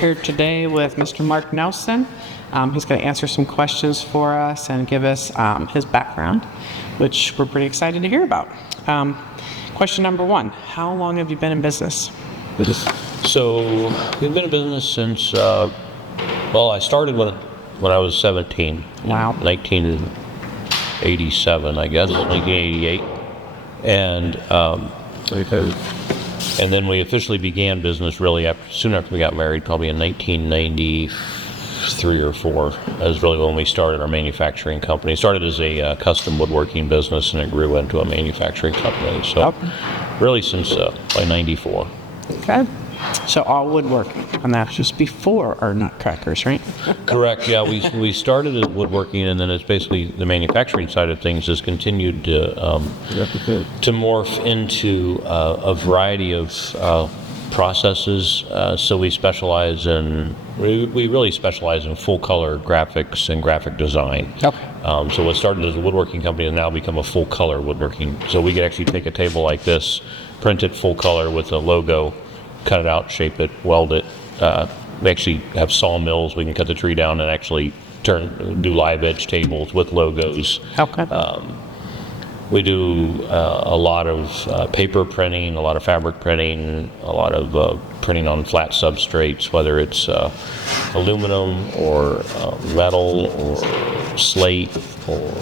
here today with Mr. Mark Nelson. He's going to answer some questions for us and give us his background, which we're pretty excited to hear about. Question number one, how long have you been in business? So we've been in business since, I started when I was 17. Wow. 1987, I guess, 1988. And then we officially began business really soon after we got married, probably in 1993 or 4. That was really when we started our manufacturing company. It started as a custom woodworking business, and it grew into a manufacturing company. So really since by 94. Okay. So all woodworking, and that's just before our nutcrackers, right? Correct. Yeah, we started as woodworking, and then it's basically the manufacturing side of things has continued to morph into a variety of processes. So we really specialize in full color graphics and graphic design. Okay. So what started as a woodworking company has now become a full color woodworking. So we could actually take a table like this, print it full color with a logo, cut it out, shape it, weld it. We actually have sawmills. We can cut the tree down and actually do live edge tables with logos. Okay. We do a lot of paper printing, a lot of fabric printing, a lot of printing on flat substrates, whether it's aluminum or metal or slate, or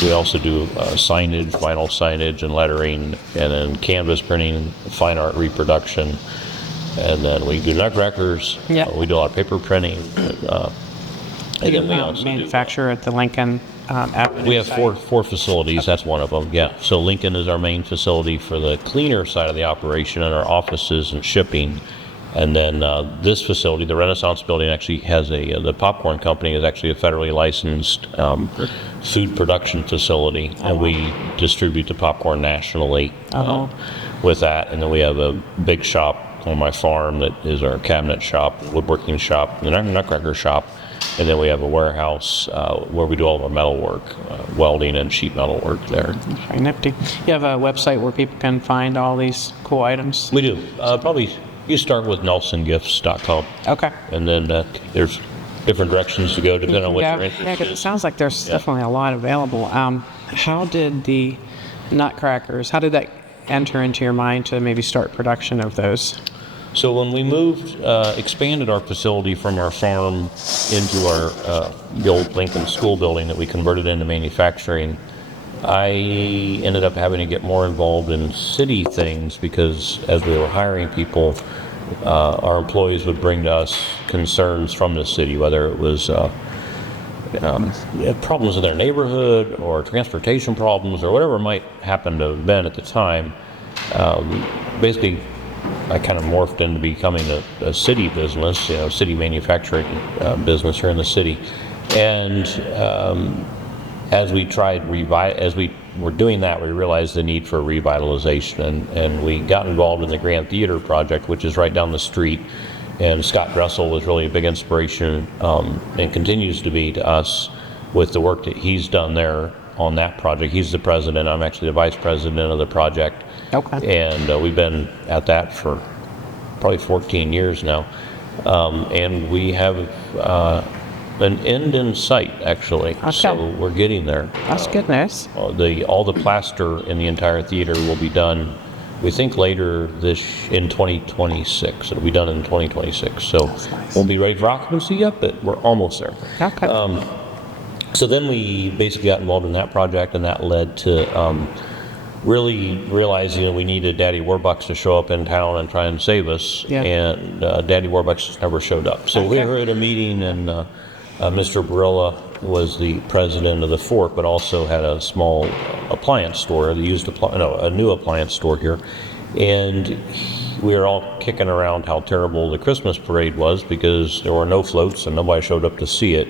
we also do signage, vinyl signage and lettering, and then canvas printing, fine art reproduction, and then we do nutcrackers. Yeah. We do a lot of paper printing. And then we also manufacture at the Lincoln Avenue. We have four facilities. That's one of them. Yeah. So Lincoln is our main facility for the cleaner side of the operation, and our offices and shipping. And then this facility, the Renaissance Building, actually has the popcorn company is actually a federally licensed food production facility, and we distribute the popcorn nationally with that. And then we have a big shop on my farm that is our cabinet shop, woodworking shop, and our nutcracker shop. And then we have a warehouse where we do all of our metal work, welding and sheet metal work there. Very nifty. You have a website where people can find all these cool items? We do. Probably you start with nelsongifts.com. Okay. And then there's different directions to go depending on what you're interested in. Yeah, 'cause it sounds like there's definitely a lot available. How did the nutcrackers, how did that enter into your mind to maybe start production of those? So when we expanded our facility from our farm into the old Lincoln School building that we converted into manufacturing, I ended up having to get more involved in city things because as we were hiring people, our employees would bring to us concerns from the city, whether it was problems in their neighborhood or transportation problems or whatever might happen to have been at the time. Basically, I kind of morphed into becoming a city business, city manufacturing business here in the city. And as we were doing that, we realized the need for revitalization, and we got involved in the Grand Theater project, which is right down the street. And Scott Dressel was really a big inspiration and continues to be to us with the work that he's done there on that project. He's the president. I'm actually the vice president of the project. Okay. And we've been at that for probably 14 years now. And we have an end in sight, actually. Okay. So we're getting there. That's good news. All the plaster in the entire theater will be done, we think, later in 2026. It'll be done in 2026. So nice. Won't be ready for occupancy yet, but we're almost there. Okay. So then we basically got involved in that project, and that led to really realizing we needed Daddy Warbucks to show up in town and try and save us. Yeah. And Daddy Warbucks just never showed up. So we were at a meeting, and Mr. Barilla was the president of the fort, but also had a small appliance store, a new appliance store here. And we were all kicking around how terrible the Christmas parade was because there were no floats and nobody showed up to see it.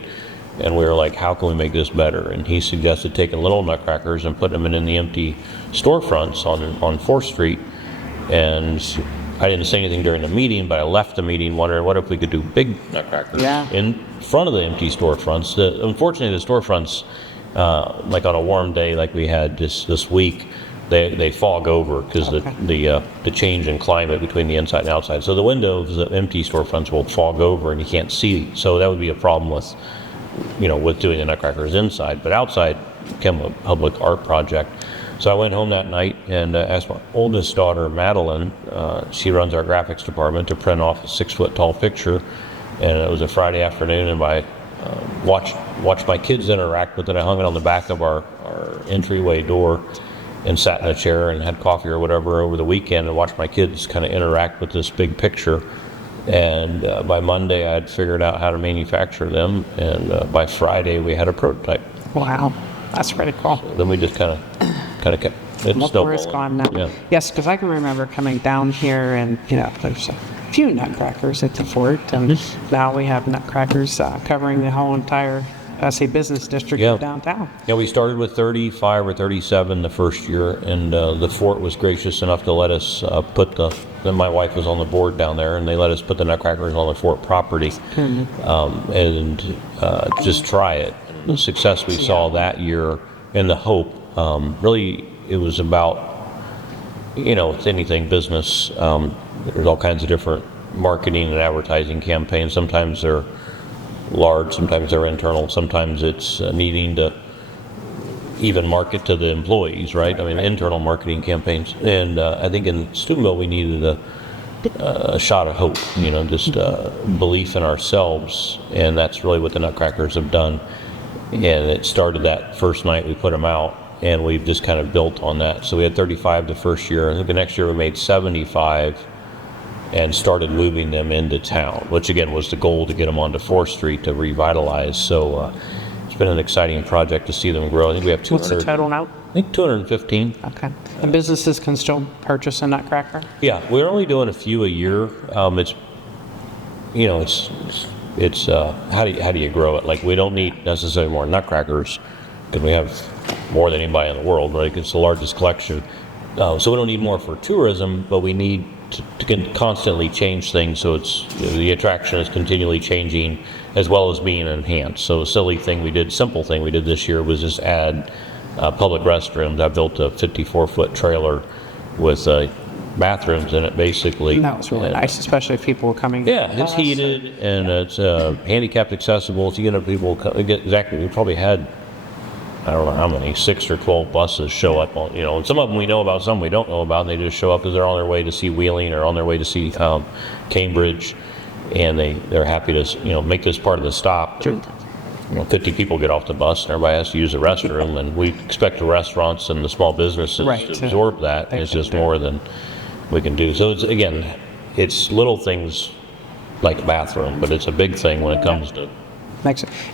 And we were like, how can we make this better? And he suggested taking little nutcrackers and putting them in the empty storefronts on 4th Street. And I didn't say anything during the meeting, but I left the meeting wondering what if we could do big nutcrackers in front of the empty storefronts. Unfortunately, the storefronts, like on a warm day like we had this week, they fog over because the change in climate between the inside and outside. So the windows, the empty storefronts will fog over and you can't see. So that would be a problem with, with doing the nutcrackers inside. But outside became a public art project. So I went home that night and asked my oldest daughter, Madeline, she runs our graphics department, to print off a 6-foot tall picture. And it was a Friday afternoon, and I watched my kids interact with it. I hung it on the back of our entryway door and sat in a chair and had coffee or whatever over the weekend and watched my kids kind of interact with this big picture. And by Monday, I had figured out how to manufacture them. And by Friday, we had a prototype. Wow, that's pretty cool. Then we just kind of kept it Look where it's snowballing. gone now. Yeah. Yes, because I can remember coming down here and, there's a few nutcrackers at the fort, and now we have nutcrackers covering the whole entire, business district of downtown. Yeah, we started with 35 or 37 the first year, and the fort was gracious enough to let us then my wife was on the board down there, and they let us put the nutcrackers on the fort property and just try it. The success we saw that year and the hope, really it was about, it's anything business. There's all kinds of different marketing and advertising campaigns. Sometimes they're large, sometimes they're internal, sometimes it's needing to even market to the employees, right? I mean, internal marketing campaigns. And I think in Steubenville we needed a shot of hope, just belief in ourselves, and that's really what the nutcrackers have done. And it started that first night we put them out, and we've just kind of built on that. So we had 35 the first year. I think the next year we made 75 and started moving them into town, which again was the goal, to get them onto 4th Street to revitalize. So it's been an exciting project to see them grow. I think we have 200. What's the total now? I think 215. Okay. And businesses can still purchase a nutcracker? Yeah, we're only doing a few a year. It's how do you grow it? Like, we don't need necessarily more nutcrackers because we have more than anybody in the world, right? It's the largest collection. So we don't need more for tourism, but we need to constantly change things, so it's the attraction is continually changing as well as being enhanced. So a simple thing we did this year was just add public restrooms. I built a 54-foot trailer with bathrooms in it, basically. And that was really nice, especially if people were coming. Yeah, it's heated and it's handicapped accessible. So people exactly. We probably had, I don't know how many, 6 or 12 buses show up on, and some of them we know about, some we don't know about, and they just show up because they're on their way to see Wheeling or on their way to see Cambridge, and they're happy to, make this part of the stop. Sure. 50 people get off the bus and everybody has to use the restroom, and we expect the restaurants and the small businesses to absorb that. It's just more than we can do. So it's little things like a bathroom, but it's a big thing when it comes to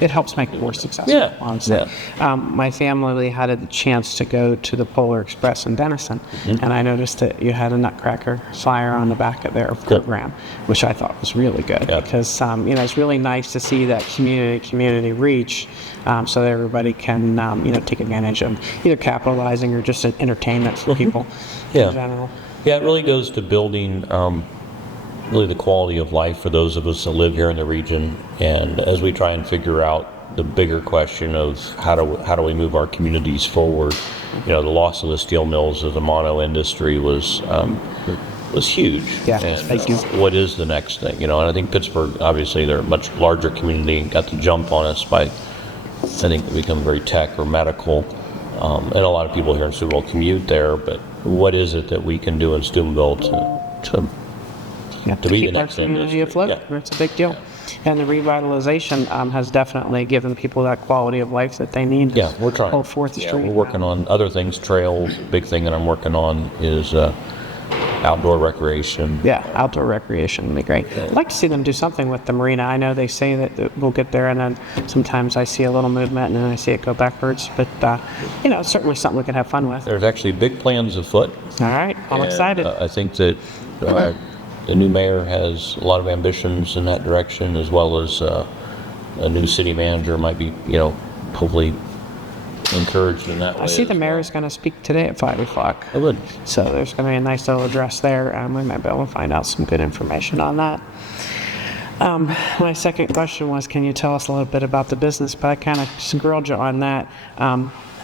It helps make it more successful, honestly. Yeah. My family had a chance to go to the Polar Express in Denison, and I noticed that you had a nutcracker flyer on the back of their program, which I thought was really good because, it's really nice to see that community reach so that everybody can, take advantage of either capitalizing or just entertainment for people in general. Yeah, it really goes to building really the quality of life for those of us that live here in the region, and as we try and figure out the bigger question of how do we move our communities forward, the loss of the steel mills as a mono industry was huge. Yeah, and, thank you. What is the next thing? And I think Pittsburgh, obviously, they're a much larger community and got the jump on us by, I think, become very tech or medical, and a lot of people here in Steubenville commute there. But what is it that we can do in Steubenville to to be keep the our next community industry? afloat. It's a big deal. And the revitalization has definitely given people that quality of life that they need. Yeah, we're trying. Whole 4th Street. We're working on other things. Trails, big thing that I'm working on is outdoor recreation. Yeah, outdoor recreation would be great. I'd like to see them do something with the marina. I know they say that we'll get there, and then sometimes I see a little movement, and then I see it go backwards. But, it's certainly something we can have fun with. There's actually big plans afoot. All right, I'm excited. I think that the new mayor has a lot of ambitions in that direction, as well as a new city manager might be, hopefully encouraged in that way. I see the mayor is going to speak today at 5 o'clock. I would. So there's going to be a nice little address there, and we might be able to find out some good information on that. My second question was, can you tell us a little bit about the business? But I kind of just grilled you on that.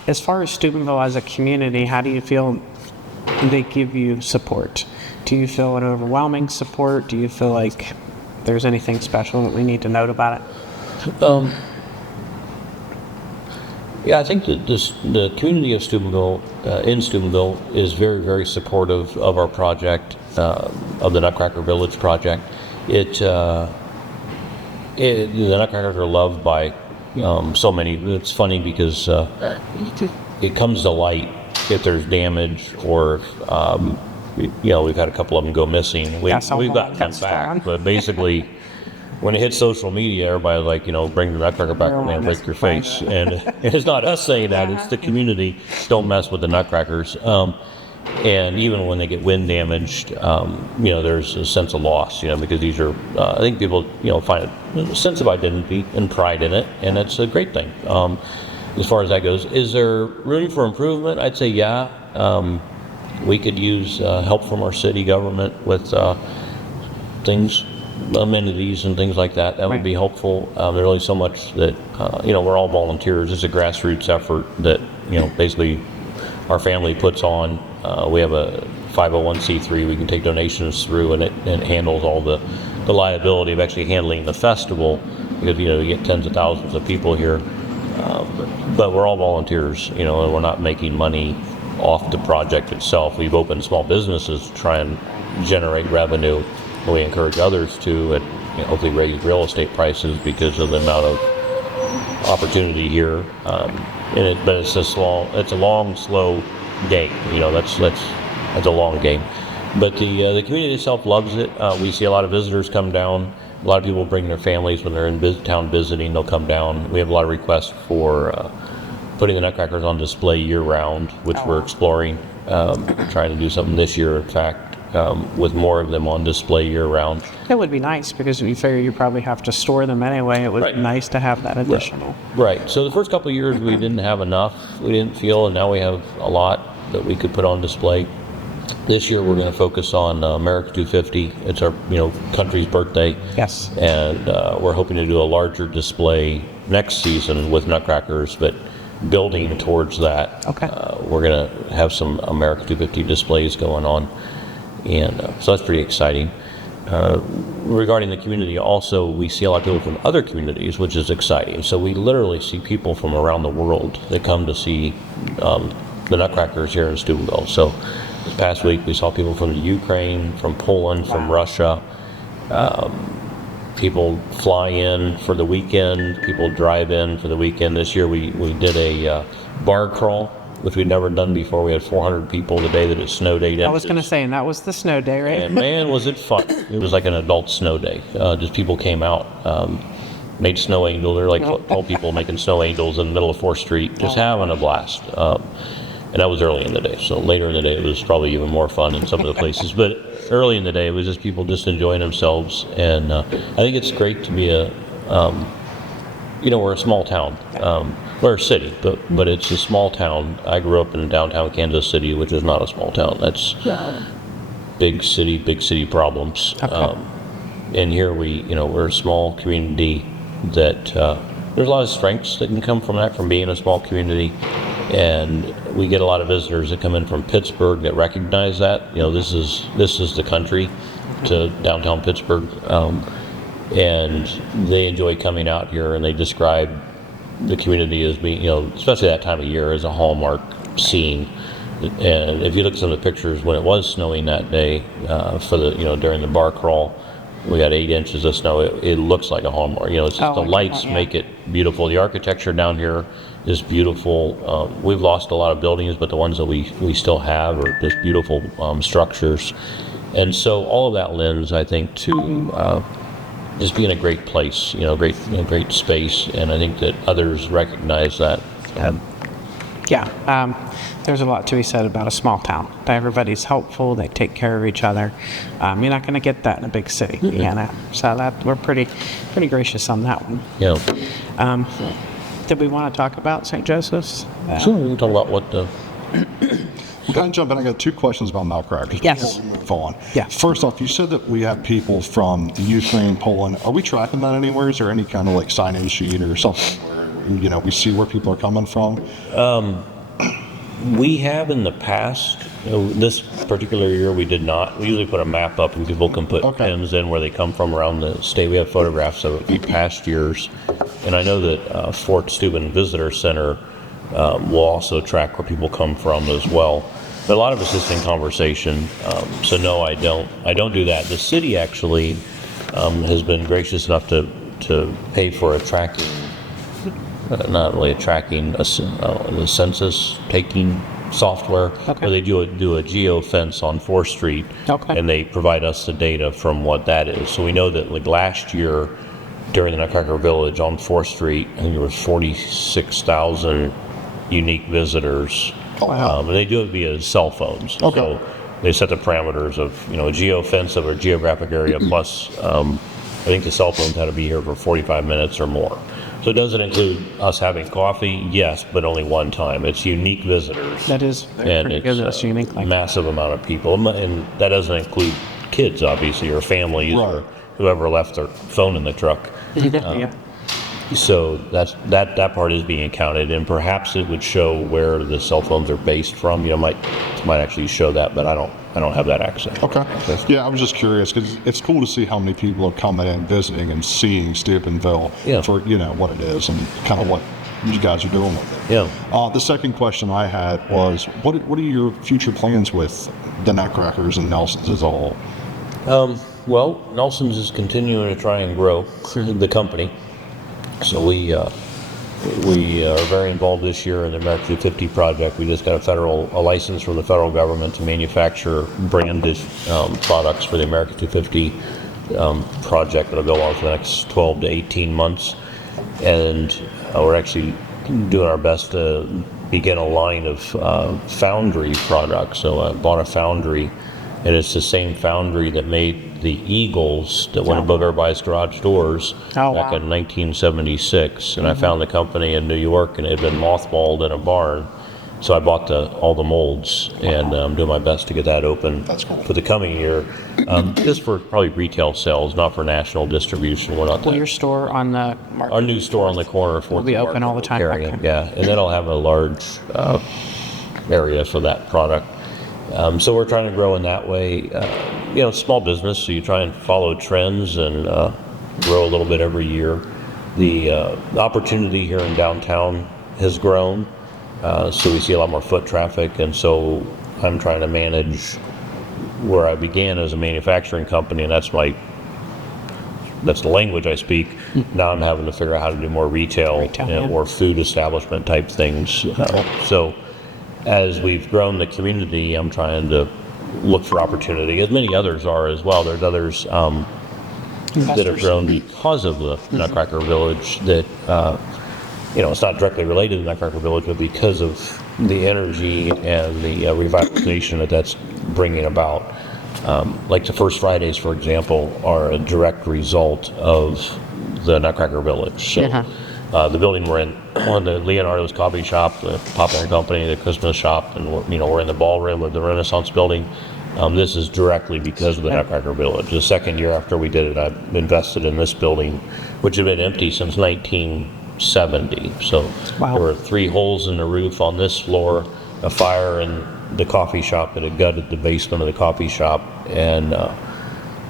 As far as Steubenville as a community, how do you feel they give you support? Do you feel an overwhelming support? Do you feel like there's anything special that we need to note about it? Yeah, I think that the community of Steubenville, in Steubenville, is very, very supportive of our project, of the Nutcracker Village project. The Nutcrackers are loved by so many. It's funny because it comes to light if there's damage or, we've had a couple of them go missing. We've gotten them back, but basically, when it hits social media, everybody's like, bring the Nutcracker back and break your face. And it's not us saying that, it's the community. Don't mess with the Nutcrackers. And even when they get wind damaged, there's a sense of loss, because these are, I think people, find a sense of identity and pride in it, and that's a great thing. As far as that goes, is there room for improvement? I'd say yeah. We could use help from our city government with things, amenities and things like that. That would be helpful. There's really so much that, we're all volunteers. It's a grassroots effort that, basically our family puts on. We have a 501c3 we can take donations through, and it handles all the liability of actually handling the festival, because, we get tens of thousands of people here. But we're all volunteers, and we're not making money off the project itself. We've opened small businesses to try and generate revenue. We encourage others to, and hopefully raise real estate prices because of the amount of opportunity here. But it's a long, slow game. That's a long game. But the community itself loves it. We see a lot of visitors come down. A lot of people bring their families when they're in town visiting. They'll come down. We have a lot of requests for putting the Nutcrackers on display year-round, which we're exploring. Trying to do something this year, in fact. With more of them on display year-round. That would be nice, because we figure you probably have to store them anyway. It would be nice to have that additional. Right. So the first couple of years we didn't have enough, we didn't feel, and now we have a lot that we could put on display. This year we're going to focus on America 250. It's our country's birthday. Yes. And we're hoping to do a larger display next season with Nutcrackers, but building towards that. Okay. We're going to have some America 250 displays going on. And so that's pretty exciting. Regarding the community, also, we see a lot of people from other communities, which is exciting. So we literally see people from around the world that come to see the Nutcrackers here in Steubenville. So this past week, we saw people from the Ukraine, from Poland, from Russia. People fly in for the weekend. People drive in for the weekend. This year, we did a bar crawl, which we'd never done before. We had 400 people the day that it snowed 8 inches. I was going to say, and that was the snow day, right? And man, was it fun. It was like an adult snow day. Just people came out, made snow angels. They're like tall people making snow angels in the middle of 4th Street, just having a blast. And that was early in the day. So later in the day, it was probably even more fun in some of the places. But early in the day, it was just people just enjoying themselves. And I think it's great to be we're a small town. We're a city, but it's a small town. I grew up in downtown Kansas City, which is not a small town. That's big city problems. Okay. And here we're a small community that there's a lot of strengths that can come from that, from being a small community. And we get a lot of visitors that come in from Pittsburgh that recognize that. This is the country to downtown Pittsburgh. And they enjoy coming out here, and they describe the community as being, especially that time of year, as a hallmark scene. And if you look at some of the pictures when it was snowing that day, for the during the bar crawl, we got 8 inches of snow. It looks like a hallmark. It's just the lights make it beautiful. The architecture down here is beautiful. We've lost a lot of buildings, but the ones that we still have are just beautiful structures. And so all of that lends, I think, to just being a great place, great space, and I think that others recognize that. There's a lot to be said about a small town. Everybody's helpful. They take care of each other. You're not going to get that in a big city. So that we're pretty gracious on that one. Yeah. Did we want to talk about St. Joseph's? Sure, we can talk about what the... Can I jump in? I got 2 questions about Nutcrackers. Yes. Before we move on. Yeah. First off, you said that we have people from the Ukraine, Poland. Are we tracking that anywhere? Is there any kind of sign-in sheet or something where we see where people are coming from? We have in the past. This particular year we did not. We usually put a map up and people can put pins in where they come from around the state. We have photographs of past years. And I know that Fort Steubenville Visitor Center will also track where people come from as well. But a lot of it's just in conversation. So no, I don't do that. The city actually has been gracious enough to pay for a tracking, not really a tracking, the census taking software, where they do a geofence on 4th Street, and they provide us the data from what that is. So we know that like last year during the Nutcracker Village on 4th Street, I think there was 46,000 unique visitors. And they do it via cell phones. So they set the parameters of, a geofence of a geographic area plus, I think the cell phones had to be here for 45 minutes or more. So it doesn't include us having coffee, yes, but only one time. It's unique visitors. That is pretty good. That's unique. A massive amount of people. And that doesn't include kids, obviously, or families, or whoever left their phone in the truck. So that part is being counted, and perhaps it would show where the cell phones are based from. Might actually show that, but I don't have that access. Yeah, I was just curious because it's cool to see how many people are coming in, visiting, and seeing Steubenville for what it is and kind of what you guys are doing with it. The second question I had was, what are your future plans with the Nutcrackers and Nelson's as a whole? Well, Nelson's is continuing to try and grow the company. So we are very involved this year in the America 250 project. We just got a license from the federal government to manufacture branded products for the America 250 project that'll go on for the next 12 to 18 months. And we're actually doing our best to begin a line of foundry products. So I bought a foundry, and it's the same foundry that made the Eagles that went above everybody's garage doors back in 1976. And I found the company in New York, and it had been mothballed in a barn. So I bought all the molds, and I'm doing my best to get that open for the coming year. Just for probably retail sales, not for national distribution. We're not. Will your store on the market? Our new store on the corner will be open all the time. Yeah, and then I'll have a large area for that product. So we're trying to grow in that way. Small business, so you try and follow trends and grow a little bit every year. The opportunity here in downtown has grown, so we see a lot more foot traffic, and so I'm trying to manage where I began as a manufacturing company, and that's the language I speak. Now I'm having to figure out how to do more retail or food establishment type things. So as we've grown the community, I'm trying to look for opportunity, as many others are as well. There's others that have grown because of the Nutcracker Village that, it's not directly related to the Nutcracker Village, but because of the energy and the revitalization that's bringing about. Like the First Fridays, for example, are a direct result of the Nutcracker Village. So, the building we're in, the Leonardo's coffee shop, the Popcorn Company, the Christmas shop, and we're in the ballroom of the Renaissance building. This is directly because of the Nutcracker Village. The second year after we did it, I invested in this building, which had been empty since 1970. So there were 3 holes in the roof on this floor, a fire in the coffee shop that had gutted the basement of the coffee shop, and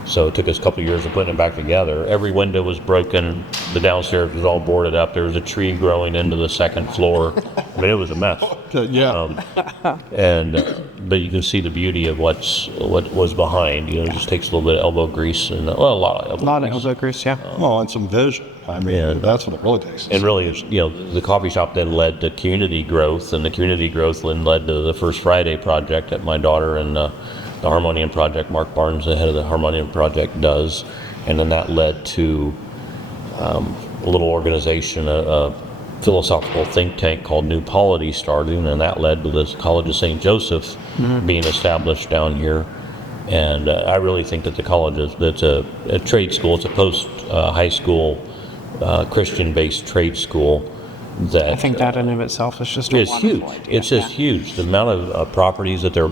so it took us a couple of years of putting it back together. Every window was broken. The downstairs was all boarded up. There was a tree growing into the second floor. I mean, it was a mess. But you can see the beauty of what was behind. It just takes a little bit of elbow grease and a lot of elbow grease. And some vision. I mean, that's what it really takes. And really, it's, the coffee shop then led to community growth, and the community growth then led to the First Friday project that my daughter and the Harmonium Project, Mark Barnes, the head of the Harmonium Project, does. And then that led to a little organization, a philosophical think tank called New Polity starting, and that led to this College of St. Joseph being established down here. And I really think that the college it's a trade school. It's a post-high school Christian-based trade school. I think that in of itself is just a huge. Idea. It's just huge. The amount of properties that they're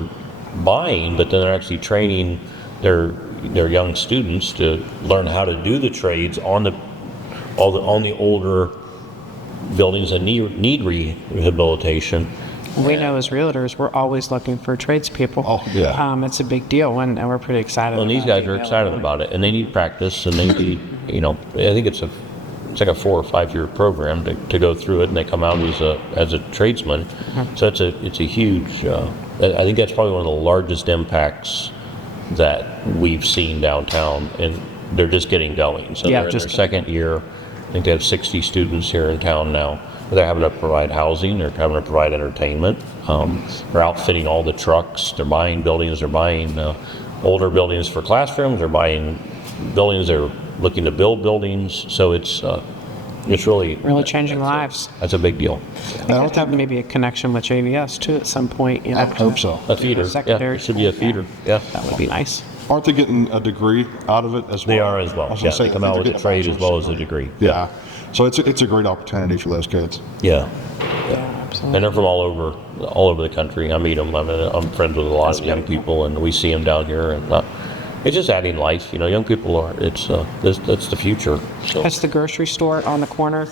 buying, but then they're actually training their young students to learn how to do the trades on the older buildings that need rehabilitation. We know as realtors, we're always looking for tradespeople. Oh, yeah. It's a big deal, and we're pretty excited. Well, and these guys are excited about it, and they need practice, and they need, I think it's like a 4 or 5 year program to go through it, and they come out as a tradesman. So it's a huge. I think that's probably one of the largest impacts that we've seen downtown, and they're just getting going. So they're in their second year. I think they have 60 students here in town now. They're having to provide housing. They're having to provide entertainment. They're outfitting all the trucks. They're buying buildings. They're buying older buildings for classrooms. They're buying buildings. They're looking to build buildings. So it's really changing lives. That's a big deal. I think have maybe a connection with JVS too at some point. I hope so. A feeder. Secondary. It should be a feeder. Yeah. That would be nice. Aren't they getting a degree out of it as well? They are as well. Yeah, they come out with a trade as well as a degree. Yeah. So it's a great opportunity for those kids. Yeah. Absolutely. And they're from all over the country. I meet them. I'm friends with a lot of young people, and we see them down here. And it's just adding life. Young people are. That's the future. So. Has the grocery store on the corner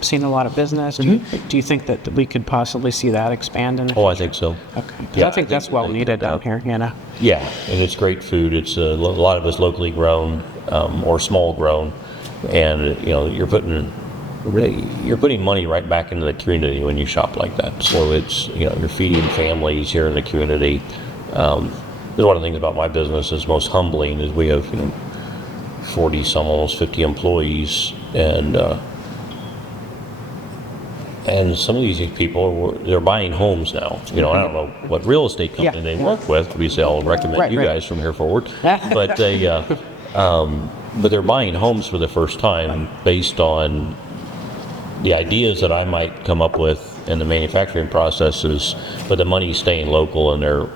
seen a lot of business? Do you think that we could possibly see that expand? I think so. Okay. Yeah, I think that's well needed down here. Yeah, and it's great food. It's a lot of it's locally grown or small grown, and you're putting money right back into the community when you shop like that. So it's you're feeding families here in the community. One of the things about my business is most humbling is we have 40 some almost 50 employees, and some of these people they're buying homes now. I don't know what real estate company they work with. We say I'll recommend you guys from here forward, but but they're buying homes for the first time based on the ideas that I might come up with in the manufacturing processes, but the money's staying local, and they're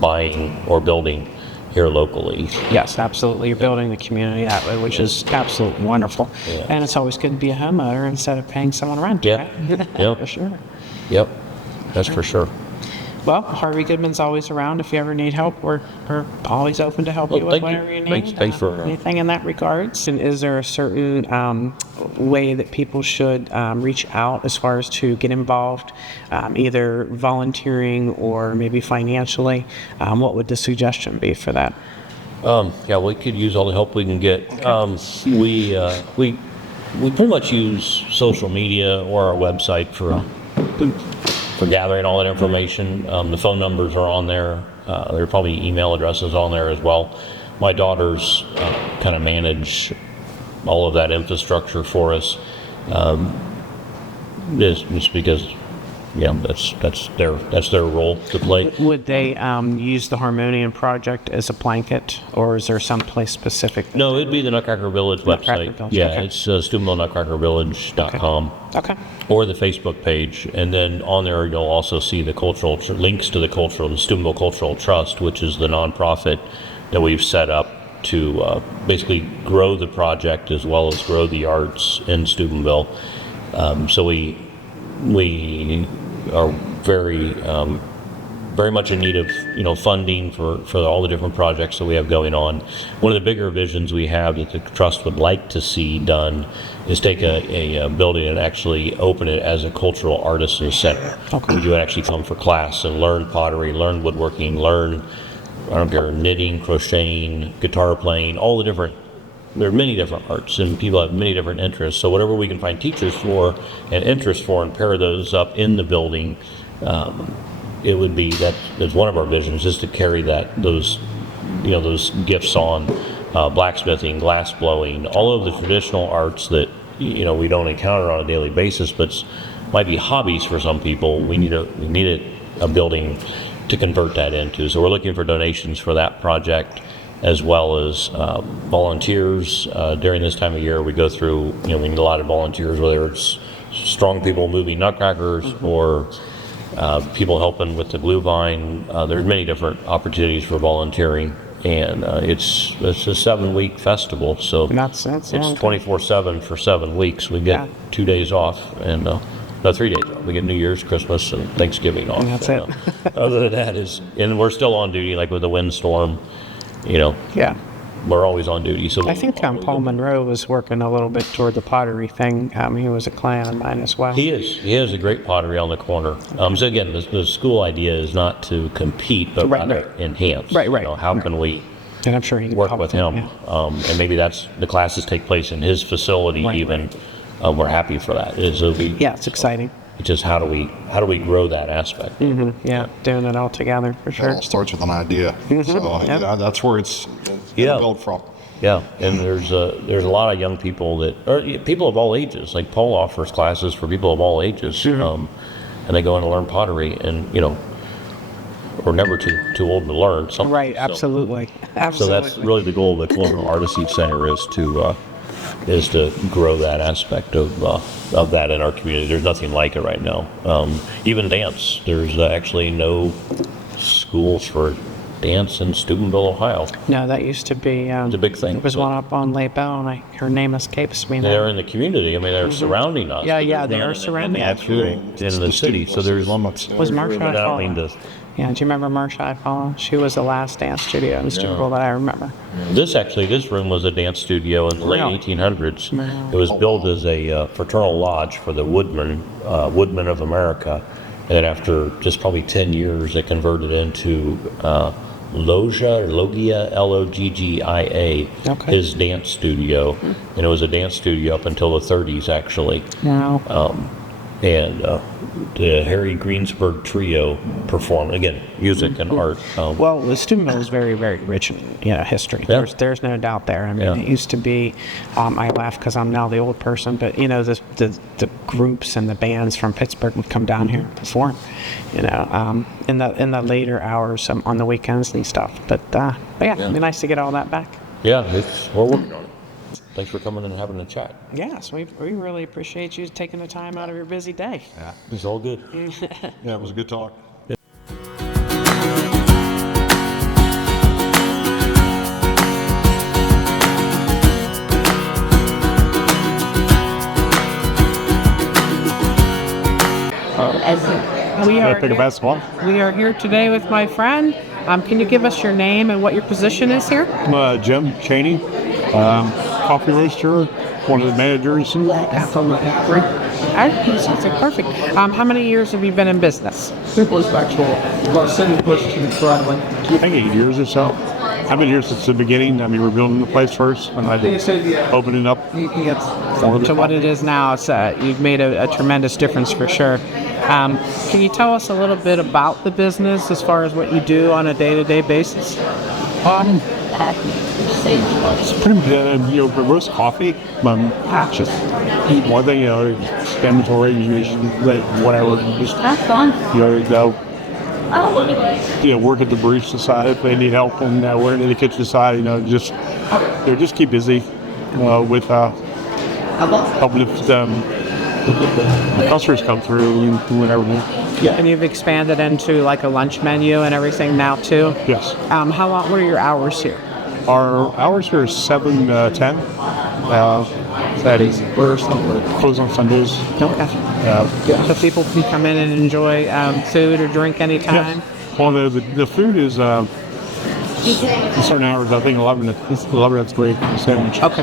buying or building here locally. Yes, absolutely. You're building the community that way, which is absolutely wonderful. Yeah. And it's always good to be a homeowner instead of paying someone rent. Yeah. Right? Yep. For sure. Yep. That's for sure. Well, Harvey Goodman's always around. If you ever need help, we're always open to help you with whatever you need. Thanks for anything in that regards. And is there a certain way that people should reach out as far as to get involved, either volunteering or maybe financially? What would the suggestion be for that? We could use all the help we can get. We pretty much use social media or our website for gathering all that information. The phone numbers are on there. There are probably email addresses on there as well. My daughters kind of manage all of that infrastructure for us. Just because, that's their role to play. Would they use the Harmonium project as a blanket, or is there some place specific? No, it'd be the Nutcracker Village website. It's SteubenvilleNutcrackerVillage.com. Okay. Or the Facebook page, and then on there you'll also see the links to the Steubenville Cultural Trust, which is the nonprofit that we've set up to basically grow the project as well as grow the arts in Steubenville. So we are very much in need of funding for all the different projects that we have going on. One of the bigger visions we have that the trust would like to see done is take a building and actually open it as a cultural artisan center. Okay. You would actually come for class and learn pottery, learn woodworking, learn knitting, crocheting, guitar playing, all the different. There are many different arts, and people have many different interests. So whatever we can find teachers for and interest for, and pair those up in the building. It would be that's one of our visions, is to carry those gifts on, blacksmithing, glass blowing, all of the traditional arts that we don't encounter on a daily basis, but might be hobbies for some people. We need a building to convert that into. So we're looking for donations for that project, as well as volunteers. During this time of year, we go through. We need a lot of volunteers, whether it's strong people moving nutcrackers or people helping with the glue vine. There's many different opportunities for volunteering, and it's a 7-week festival, so it's 24/7 for 7 weeks. We get 2 days off, and 3 days off. We get New Year's, Christmas, and Thanksgiving off. And that's it. Other than that and we're still on duty, like with the windstorm. Yeah. we're always on duty. So I think Paul Monroe was working a little bit toward the pottery thing. He was a client of mine as well. He is. He has a great pottery on the corner. So again, the school idea is not to compete, but rather enhance. Right. How can we and I'm sure he can work with him? Yeah. And maybe the classes take place in his facility even. We're happy for that. It's exciting. It's just how do we grow that aspect? Mm-hmm. Yeah, doing it all together for sure. It all starts with an idea. So that's where it's built from. Yeah, and there's a lot of young people people of all ages. Like Paul offers classes for people of all ages, and they go in to learn pottery, and we're never too old to learn something. Right, absolutely. So that's really the goal of the Colonial Artistry Center is to grow that aspect of that in our community. There's nothing like it right now. Even dance. There's actually no schools for dance in Steubenville, Ohio. No, that used to be. It's a big thing. There was one up on Lake Bell, and her name escapes me now. They're in the community. I mean, they're surrounding us. Yeah, they are surrounding us. Absolutely. In the city. So there's limits. Was Marsha Follow? Yeah, do you remember Marsha Follow? She was the last dance studio in Steubenville that I remember. This room was a dance studio in the late 1800s. It was built as a fraternal lodge for the woodmen of America. And then after just probably 10 years, it converted into Logia, Loggia, his dance studio. And it was a dance studio up until the 30s, actually. Wow. And the Harry Greensburg Trio performed, again, music and art. Well, Steubenville is very, very rich in history. Yeah. There's no doubt there. I mean, it used to be, I laugh because I'm now the old person, but, the groups and the bands from Pittsburgh would come down here and perform, in the later hours on the weekends and stuff. But it'd be nice to get all that back. Yeah, we're working on it. Thanks for coming and having a chat. Yes, we really appreciate you taking the time out of your busy day. Yeah, it's all good. Yeah, it was a good talk. We are here today with my friend. Can you give us your name and what your position is here? Jim Cheney, coffee roaster, one of the managers. Perfect. How many years have you been in business? I think 8 years or so. I've been here since the beginning. I mean, we're building the place first, and I opened it up. To what it is now, you've made a tremendous difference for sure. Can you tell us a little bit about the business as far as what you do on a day-to-day basis? It's pretty much, roast coffee. Just eat one thing, inventory, whatever. Just, work at the barista side if they need help, and working in the kitchen side, just keep busy with helping the customers come through and doing everything. Yeah. And you've expanded into like a lunch menu and everything now too? Yes. What are your hours here? Our hours here are 7 to 10. Saturdays. We're closed on Sundays. Okay. So people can come in and enjoy food or drink anytime? Yeah. Well, the food is certain hours. I think 11 that's great. Sandwich. Okay.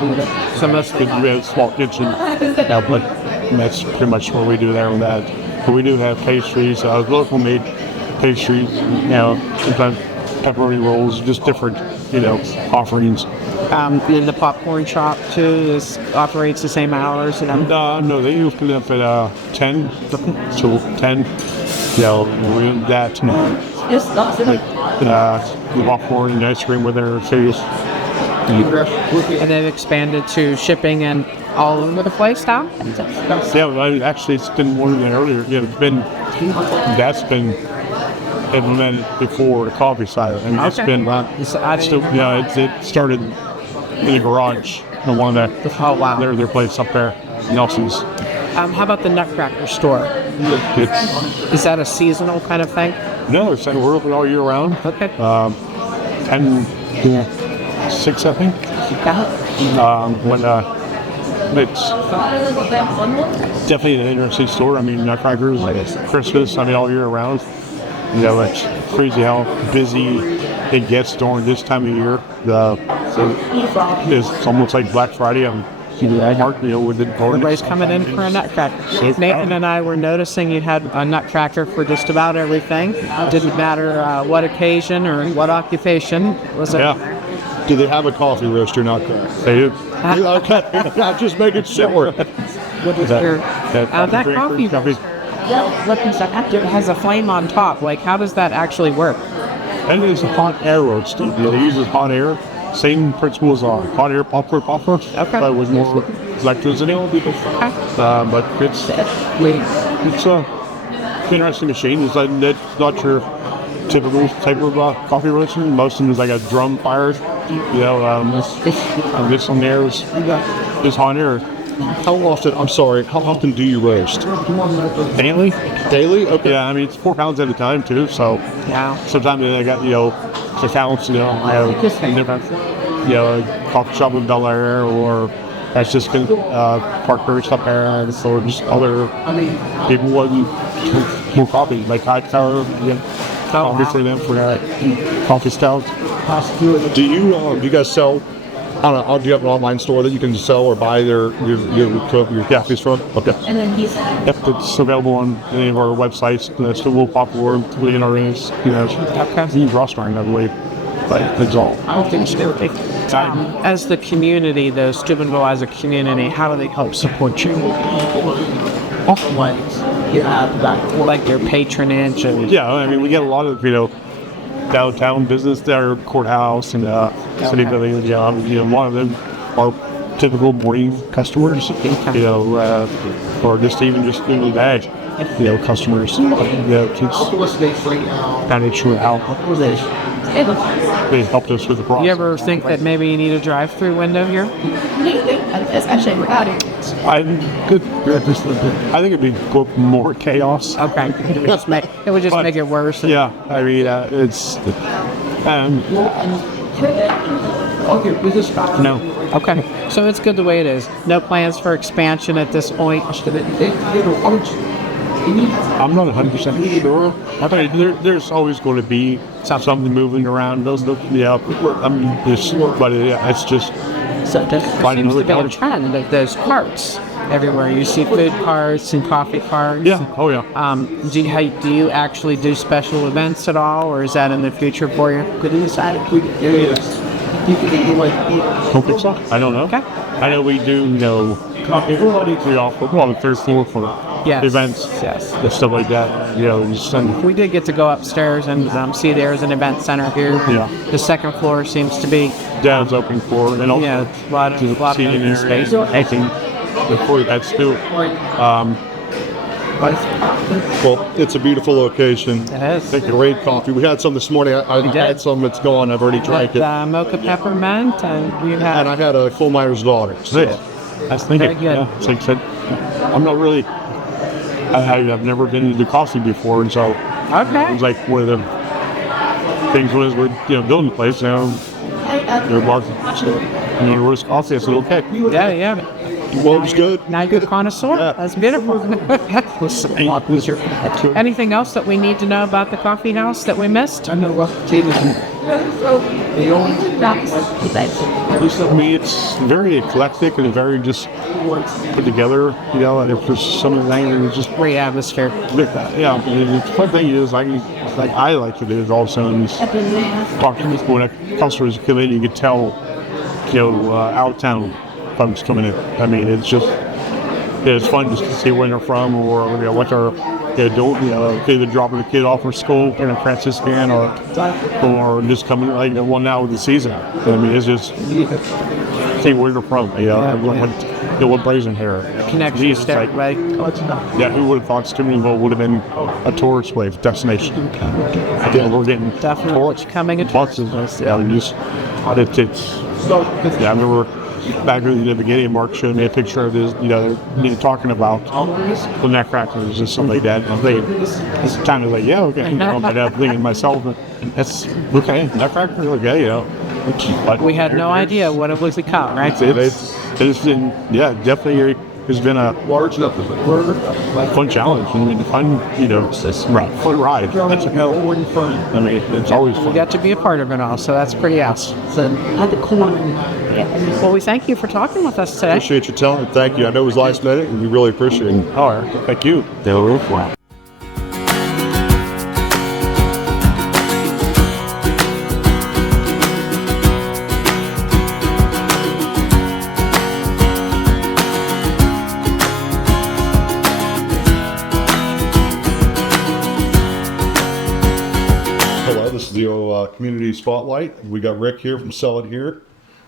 So that's good. We have a small kitchen outlet. And that's pretty much what we do there with that. But we do have pastries, local made pastries, sometimes pepperoni rolls, just different, offerings. The popcorn shop too operates the same hours. No, they usually up at 10 till 10. We're in that. Popcorn and ice cream with our series. And they've expanded to shipping and all over the place now? Yeah, actually it's been more than earlier. That's been implemented before the coffee side. I mean, it's been, it started in the garage. The one that, their place up there, Nelson's. How about the Nutcracker store? Is that a seasonal kind of thing? No, we're open all year round. Okay. 6, I think. It's definitely an interesting store. I mean, Nutcrackers, Christmas, all year round. It's crazy how busy it gets during this time of year. So it's almost like Black Friday. With the Everybody's coming in for a nutcracker. Nathan and I were noticing you had a nutcracker for just about everything. Didn't matter what occasion or what occupation. Was it? Yeah. Do they have a coffee roaster nutcracker? They do. Okay. I'll just make it sure. What is that coffee? It has a flame on top. Like, how does that actually work? And it's a hot air roast. They use hot air. Same principle as hot air popper. Okay. But with more electricity. But it's interesting machine. It's not your typical type of coffee roaster. Most of them is like a drum fire. This one there is hot air. How often do you roast? Daily? Daily? Okay. Yeah, I mean, it's 4 pounds at a time, too, so... Yeah. Sometimes I got, 6 ounce, I have different, coffee shop in Bel Air, or that's just Parker stuff there, so just other people want more coffee, like high power, coffee for them, for coffee stouts. Do you guys sell? Do you have an online store that you can sell or buy your coffees from? Okay. And then he's It's available on any of our websites. It's a little popular in our rings. Huge restaurant, I believe. But it's all. As the community, though, Steubenville as a community, how do they help support you? Like their patronage? Yeah, I mean, we get a lot of, downtown business there, courthouse and city village. A lot of them are typical morning customers, or just in the bag, customers. Kids kind of true out. They helped us with the process. You ever think that maybe you need a drive-through window here? especially without it. I think it'd be more chaos. Okay. It would just make it worse. Yeah, I mean, it's. No. Okay. So it's good the way it is. No plans for expansion at this point. I'm not 100% sure. I mean, there's always going to be something moving around. It's just finding Seems to be a another trend of those carts everywhere. You see food carts and coffee carts. Yeah. Oh yeah. Do you actually do special events at all, or is that in the future for you? Don't think so. I don't know. Okay. I know we do. We offer on the third floor for events. Yes. And stuff like that. We did get to go upstairs and see there's an event center here. Yeah. The second floor seems to be Dad's open for it, and also a lot of seating area. space. I think before that's too. Well, it's a beautiful location. It is. It's great coffee. We had some this morning. I had some that's gone. I've already drank it. Mocha peppermint, and you have. And I've had a Full Meyer's daughter. So. I was thinking. Very good. Yeah, it's like I said, I'm not really. I've never been into coffee before, and so it was like one of the things was we're building the place now. There was where's coffee? I said okay. Yeah. Well, it's good. Now you're a connoisseur. Yeah. That's beautiful. Anything else that we need to know about the coffee house that we missed? I mean, it's very eclectic and very just put together. And if there's some of the things it's just Great atmosphere. yeah. The fun thing is I like to do is also talking to people when customers come in. You can tell, out of town folks coming in. I mean, it's fun just to see where they're from or what they're doing. Either dropping the kid off from school in a Franciscan or just coming one now with the season. I mean, it's just see where they're from. What brazen hair. Connection to everybody. Yeah, who would have thought Steubenville would have been a tourist wave destination? We're getting Definitely coming into buses. Yeah, I remember back in the beginning, Mark showed me a picture of his, talking about the nutcrackers and stuff like that. And it's kind of like, yeah, okay. But I'm thinking to myself, that's okay, nutcrackers, okay, But we had no idea what it was become, right? It's definitely has been a large enough fun challenge. I mean, fun, fun ride. That's fun. I mean, it's always fun. We got to be a part of it all, so that's pretty awesome. Well, we thank you for talking with us today. Appreciate your time. Thank you. I know it was last minute, and we really appreciate it. All right. Thank you. Hello, this is the Community Spotlight. We got Rick here from Sell It Here.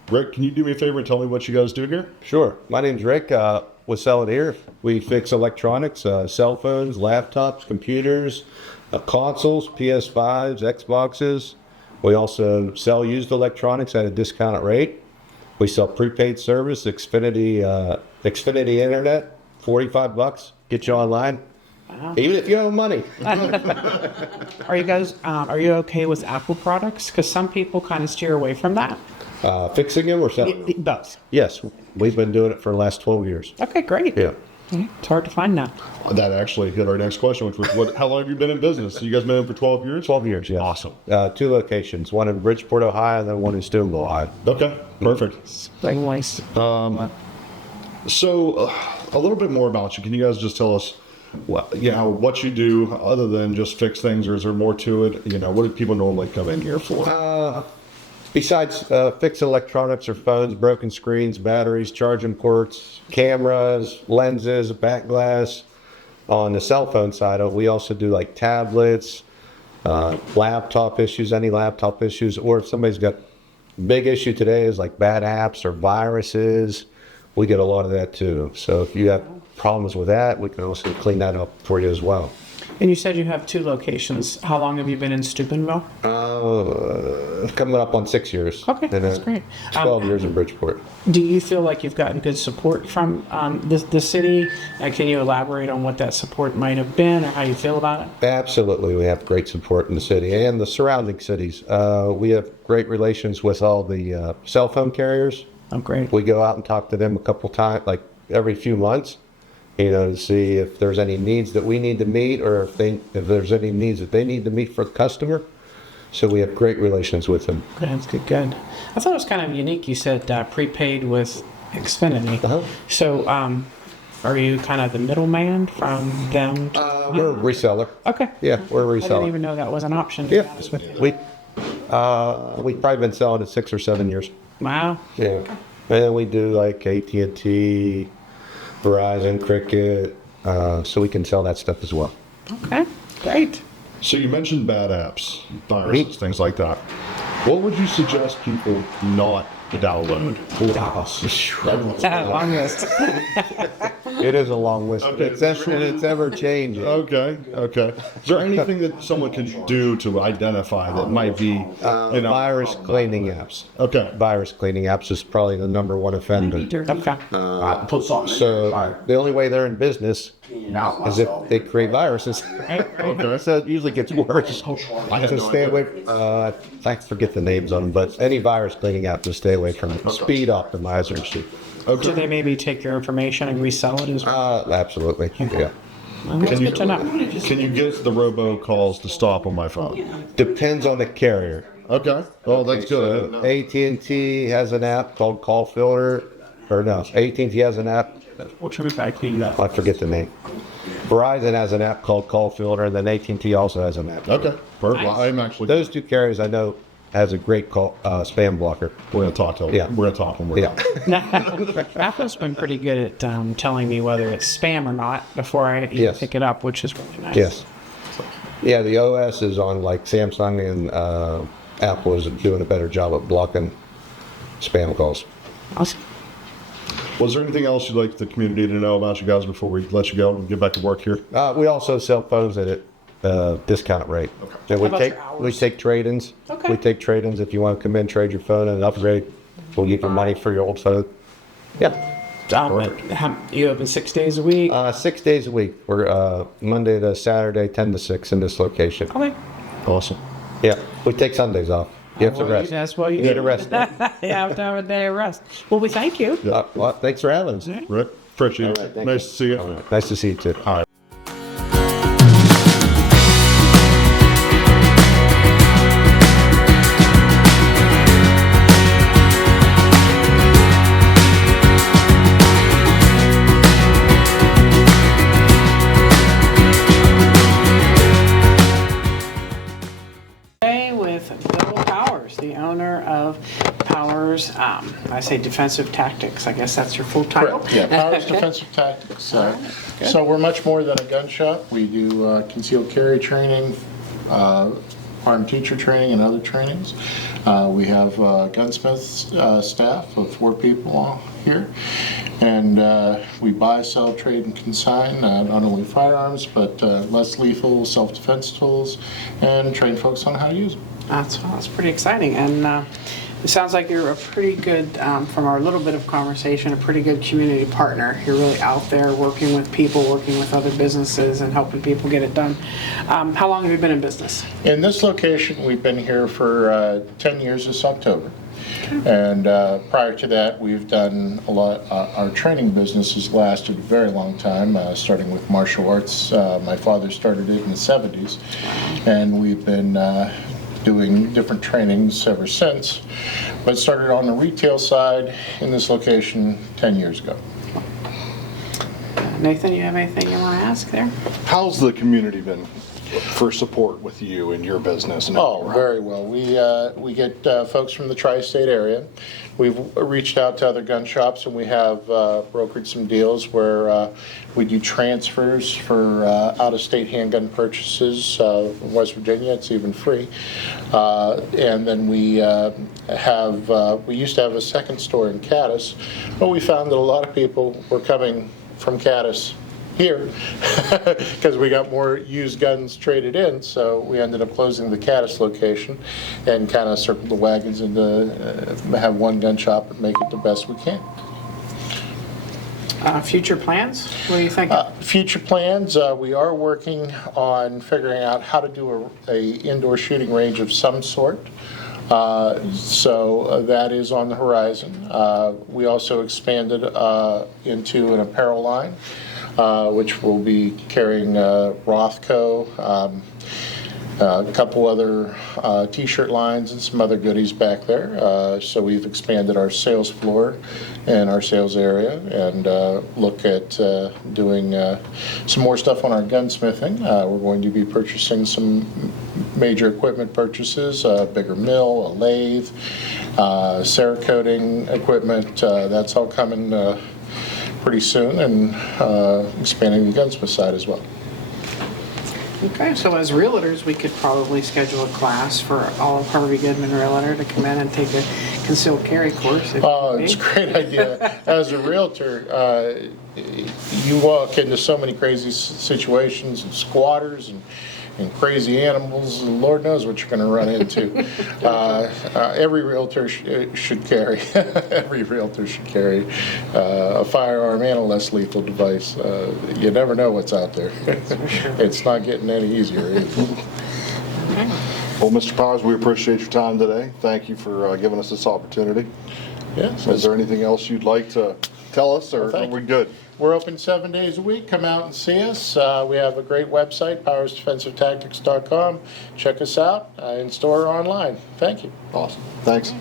Rick, can you do me a favor and tell me what you guys do here? Sure. My name's Rick. With Sell It Here, we fix electronics, cell phones, laptops, computers, consoles, PS5s, Xboxes. We also sell used electronics at a discounted rate. We sell prepaid service, Xfinity Internet, $45. Get you online. Wow. Even if you have money. Are you guys, are you okay with Apple products? Because some people kind of steer away from that. Fixing them or selling? Both. Yes. We've been doing it for the last 12 years. Okay, great. Yeah. It's hard to find now. That actually hit our next question, which was, how long have you been in business? You guys been in for 12 years? 12 years, yeah. Awesome. 2 locations, one in Bridgeport, Ohio, and then one in Steubenville, Ohio. Okay, perfect. Very nice. So, a little bit more about you. Can you guys just tell us what you do other than just fix things, or is there more to it? What do people normally come in here for? Besides fix electronics or phones, broken screens, batteries, charging ports, cameras, lenses, back glass. On the cell phone side, we also do like tablets, laptop issues, any laptop issues, or if somebody's got big issue today is like bad apps or viruses, we get a lot of that too. So if you have problems with that, we can also clean that up for you as well. And you said you have 2 locations. How long have you been in Steubenville? Coming up on 6 years. Okay, and, that's great. 12 years in Bridgeport. Do you feel like you've gotten good support from the city? Can you elaborate on what that support might have been or how you feel about it? Absolutely. We have great support in the city and the surrounding cities. We have great relations with all the cell phone carriers. Oh, great. We go out and talk to them a couple times, like every few months, to see if there's any needs that we need to meet or if there's any needs that they need to meet for the customer. So we have great relations with them. That's good. I thought it was kind of unique. You said prepaid with Xfinity. Uh-huh. So are you kind of the middleman from them? We're a reseller. Okay. Yeah, we're a I didn't reseller. even know that was an option, to be Yeah, honest with you. we've probably been selling it 6 or 7 years. Wow. Yeah, and then we do like AT&T, Verizon, Cricket, so we can sell that stuff as well. Okay, great. So you mentioned bad apps, viruses, things like that. What would you suggest people not download? Long list. It is a long list. Okay. It's ever changing. Okay. Is there anything that someone can do to identify that might be Virus cleaning apps. Okay. Virus cleaning apps is probably the #1 offender. Okay. So the only way they're in business is if they create viruses. Okay. So it usually gets worse. I have So no stay idea. away. I forget the names on them, but any virus cleaning app, just stay away from it. Speed optimizers. Do they maybe take your information and resell it as well? Absolutely. Yeah. Well, that's good to know. Can you get the robocalls to stop on my phone? Depends on the carrier. Okay. Oh, that's good. AT&T has an app called Call Filter, or no, AT&T has an app. I forget the name. Verizon has an app called Call Filter, and then AT&T also has an app. Okay. Perfect. Well, I'm actually. Those 2 carriers I know has a great spam blocker. We're gonna talk to them. Yeah. We're gonna talk to them. Yeah. Apple's been pretty good at telling me whether it's spam or not before I even Yes. pick it up, which is really nice. Yes. Yeah, the OS is on like Samsung and Apple is doing a better job of blocking spam calls. Awesome. Was there anything else you'd like the community to know about you guys before we let you go and get back to work here? We also sell phones at a discount rate. And How about your hours? we take trade-ins. Okay. We take trade-ins if you want to come in, trade your phone and upgrade. We'll give you money for your old phone. Yeah. You open 6 days a week? 6 days a week. We're Monday to Saturday, 10 to 6 in this location. Okay. Awesome. Yeah. We take Sundays off. You have to rest. That's what you You need a rest. You have to have a day of rest. Well, we thank you. Well, thanks for having us. Rick, Appreciate All right, it. thank Nice you. to see you. All right. Nice to see you too. All right. Today with Bill Powers, the owner of Powers, I say Defensive Tactics. I guess that's your full title. Yeah, Powers Defensive Tactics. So we're much more than a gun shop. We do concealed carry training, armed teacher training, and other trainings. We have gunsmith staff of 4 people here. And we buy, sell, trade, and consign not only firearms, but less lethal self-defense tools, and train folks on how to use them. That's pretty exciting. And it sounds like you're a pretty good, from our little bit of conversation, a pretty good community partner. You're really out there working with people, working with other businesses, and helping people get it done. How long have you been in business? In this location, we've been here for 10 years this October. And prior to that, we've done a lot. Our training business has lasted a very long time, starting with martial arts. My father started it in the 70s, and we've been doing different trainings ever since, but started on the retail side in this location 10 years ago. Nathan, you have anything you want to ask there? How's the community been for support with you and your business? And Oh, very well. We get folks from the tri-state area. We've reached out to other gun shops, and we have brokered some deals where we do transfers for out-of-state handgun purchases. In West Virginia, it's even free. And then we used to have a second store in Caddis, but we found that a lot of people were coming from Caddis here because we got more used guns traded in, so we ended up closing the Caddis location and kind of circled the wagons and have one gun shop and make it the best we can. Future plans? What do you think? Future plans, we are working on figuring out how to do a indoor shooting range of some sort. So that is on the horizon. We also expanded into an apparel line, which will be carrying Rothco, a couple other t-shirt lines and some other goodies back there. So we've expanded our sales floor and our sales area, and look at doing some more stuff on our gunsmithing. We're going to be purchasing some major equipment purchases, a bigger mill, a lathe, Cerakoting equipment. That's all coming pretty soon, and expanding the gunsmith side as well. Okay, so as realtors, we could probably schedule a class for all of Harvey Goodman Realtor to come in and take a concealed carry course. Oh, it's a great idea. As a realtor, you walk into so many crazy situations and squatters and crazy animals, and Lord knows what you're going to run into. Every realtor should carry. Every realtor should carry a firearm and a less lethal device. You never know what's out there. It's not getting any easier either. Well, Mr. Powers, we appreciate your time today. Thank you for giving us this opportunity. Yes. Is there anything else you'd like to tell us, or are we good? We're open 7 days a week. Come out and see us. We have a great website, powersdefensivetactics.com. Check us out in store or online. Thank you. Awesome. Thanks.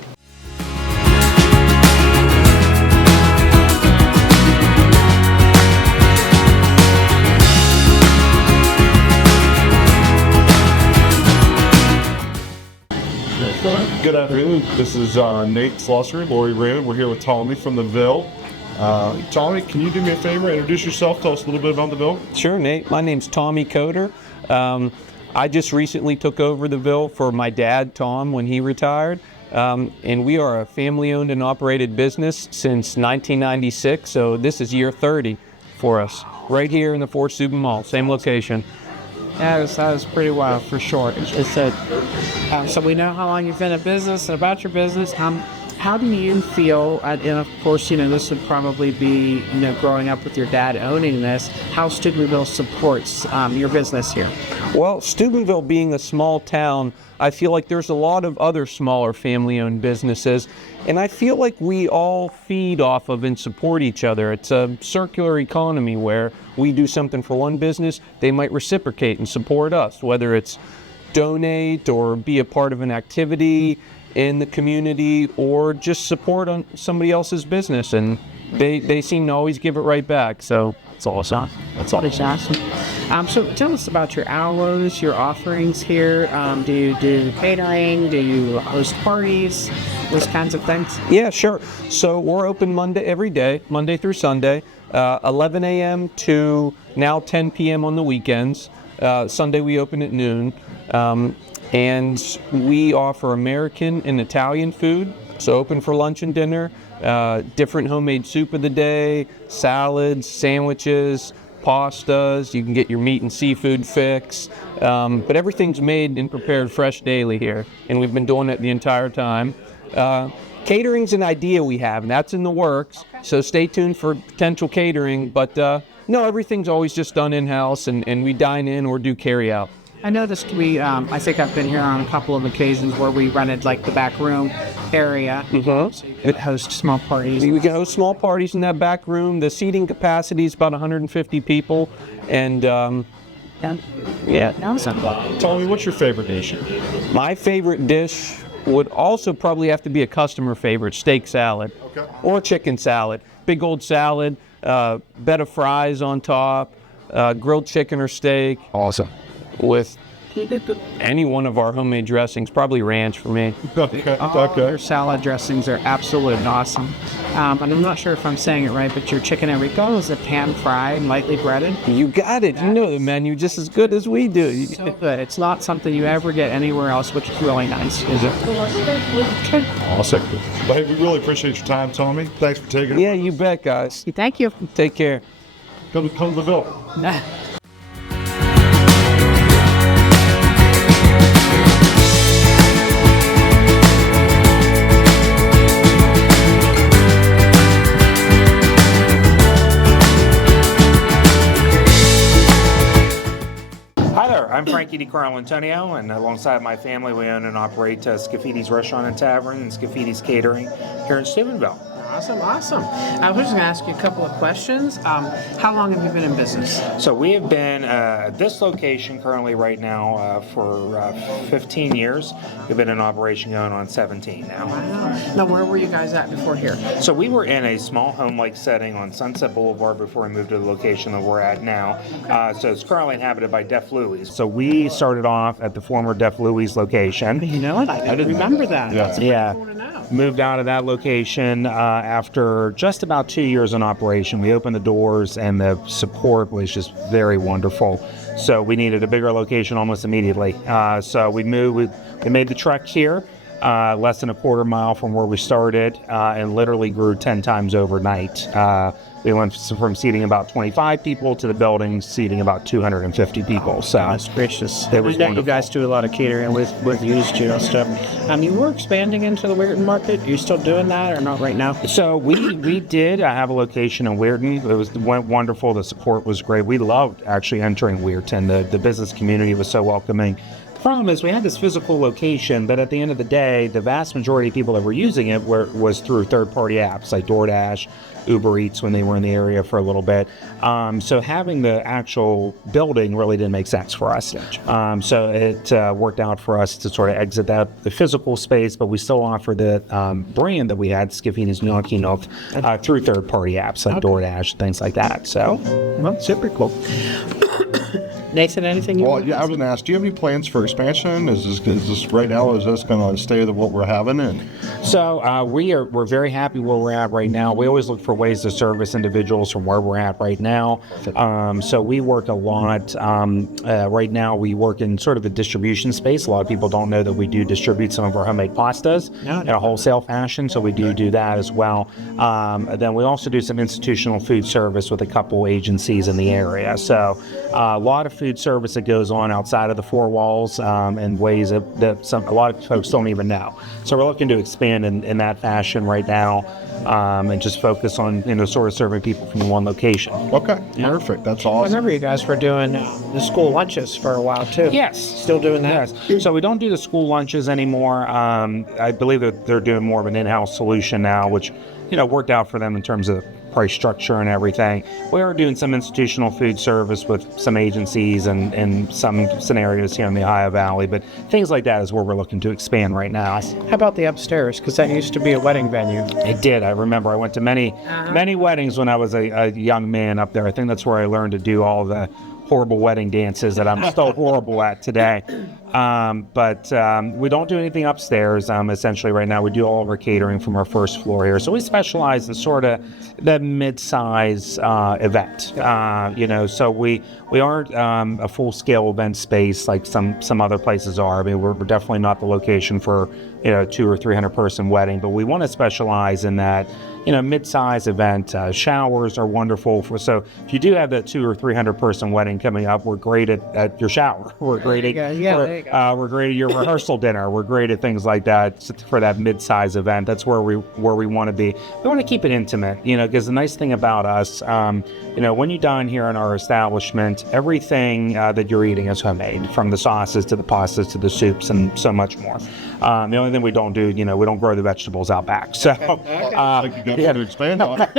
Good afternoon. This is Nate Slosser, Lori Raymond. We're here with Tommy from the Ville. Tommy, can you do me a favor? Introduce yourself. Tell us a little bit about the Ville. Sure, Nate. My name's Tommy Coder. I just recently took over the Ville for my dad, Tom, when he retired. And we are a family-owned and operated business since 1996, so this is year 30 for us. Right here in the Fort Steubenville Mall, same location. Yeah, that was pretty wild for sure. So we know how long you've been in business and about your business. How do you feel, and of course, this would probably be, growing up with your dad owning this, how Steubenville supports your business here? Well, Steubenville being a small town, I feel like there's a lot of other smaller family-owned businesses, and I feel like we all feed off of and support each other. It's a circular economy where we do something for one business, they might reciprocate and support us, whether it's donate or be a part of an activity in the community or just support on somebody else's business, and they seem to always give it right back, so it's awesome. That's awesome. So tell us about your hours, your offerings here. Do you do catering? Do you host parties? Those kinds of things? Yeah, sure. So we're open every day, Monday through Sunday, 11 a.m. to now 10 p.m. on the weekends. Sunday we open at noon. And we offer American and Italian food, so open for lunch and dinner, different homemade soup of the day, salads, sandwiches, pastas. You can get your meat and seafood fix, but everything's made and prepared fresh daily here, and we've been doing it the entire time. Catering's an idea we have, and that's in the works, so stay tuned for potential catering, but no, everything's always just done in-house, and we dine in or do carry-out. I noticed I think I've been here on a couple of occasions where we rented like the back room area. So you could host small parties. We can host small parties in that back room. The seating capacity is about 150 people. And yeah. Awesome. Tommy, what's your favorite dish? My favorite dish would also probably have to be a customer favorite, steak salad. Okay. Or chicken salad. Big old salad, bed of fries on top, grilled chicken or steak. Awesome. With any one of our homemade dressings, probably ranch for me. Your salad dressings are absolutely awesome. And I'm not sure if I'm saying it right, but your chicken and rico is it pan-fried, lightly breaded? You got it. You know the menu just as good as we do. So good. It's not something you ever get anywhere else, which is really nice. Is it? Okay. Awesome. Well, hey, we really appreciate your time, Tommy. Thanks for taking it. Yeah, you bet, guys. Thank you. Take care. Come to the Ville. I'm Frankie DiCarlo Antonio, and alongside my family, we own and operate Scaffidi's Restaurant and Tavern and Scaffidi's Catering here in Steubenville. Awesome. I was just going to ask you a couple of questions. How long have you been in business? So we have been at this location currently right now for 15 years. We've been in operation going on 17 now. Wow. Now, where were you guys at before here? So we were in a small home-like setting on Sunset Boulevard before we moved to the location that we're at now. So it's currently inhabited by Deaf Louie. So we started off at the former Deaf Louie's location. You know what? I didn't remember that. Yeah. Moved out of that location after just about 2 years in operation. We opened the doors and the support was just very wonderful. So we needed a bigger location almost immediately. So we moved, we made the trek here, less than a quarter mile from where we started, and literally grew 10 times overnight. We went from seating about 25 people to the building seating about 250 people. So that's gracious. It was wonderful. You guys do a lot of catering with used stuff. You were expanding into the Weirton market. Are you still doing that or not right now? So we did have a location in Weirton. Went wonderful. The support was great. We loved actually entering Weirton. The business community was so welcoming. The problem is we had this physical location, but at the end of the day, the vast majority of people that were using it was through third-party apps like DoorDash, Uber Eats when they were in the area for a little bit. So having the actual building really didn't make sense for us. So it worked out for us to sort of exit the physical space, but we still offer the brand that we had, Scaffidi's Gnocchi Nook, through third-party apps like DoorDash, things like that. So, well, super cool. Nathan, anything you Well, want yeah, I was going to ask, do you have any plans for expansion? Is this right now, is this going to stay with what we're having? So we're very happy where we're at right now. We always look for ways to service individuals from where we're at right now. So we work a lot. Right now we work in sort of the distribution space. A lot of people don't know that we do distribute some of our homemade pastas in a wholesale fashion, so we do that as well. Then we also do some institutional food service with a couple agencies in the area. So a lot of food food service that goes on outside of the four walls in ways that a lot of folks don't even know. So we're looking to expand in that fashion right now, and just focus on, sort of serving people from one location. Okay, perfect. That's I awesome. remember you guys were doing the school lunches for a while too. Yes. Still doing that? Yes. So we don't do the school lunches anymore. I believe that they're doing more of an in-house solution now, which, worked out for them in terms of price structure and everything. We are doing some institutional food service with some agencies and some scenarios here in the Ohio Valley, but things like that is where we're looking to expand right now. How about the upstairs? Because that used to be a wedding venue. It did. I remember I went to many weddings when I was a young man up there. I think that's where I learned to do all the horrible wedding dances that I'm still horrible at today. But we don't do anything upstairs. Essentially right now we do all of our catering from our first floor here. So we specialize in sort of the mid-size event. So we aren't a full-scale event space like some other places are. I mean, we're definitely not the location for 200 or 300 person wedding, but we want to specialize in that mid-size event. Showers are wonderful so if you do have that 200 or 300 person wedding coming up, we're great at your shower. We're great at we're great at your rehearsal dinner. We're great at things like that for that mid-size event. That's where we want to be. We want to keep it intimate, because the nice thing about us, when you dine here in our establishment, everything that you're eating is homemade, from the sauces to the pastas to the soups and so much more. The only thing we don't do, we don't grow the vegetables out back. So, To expand on it.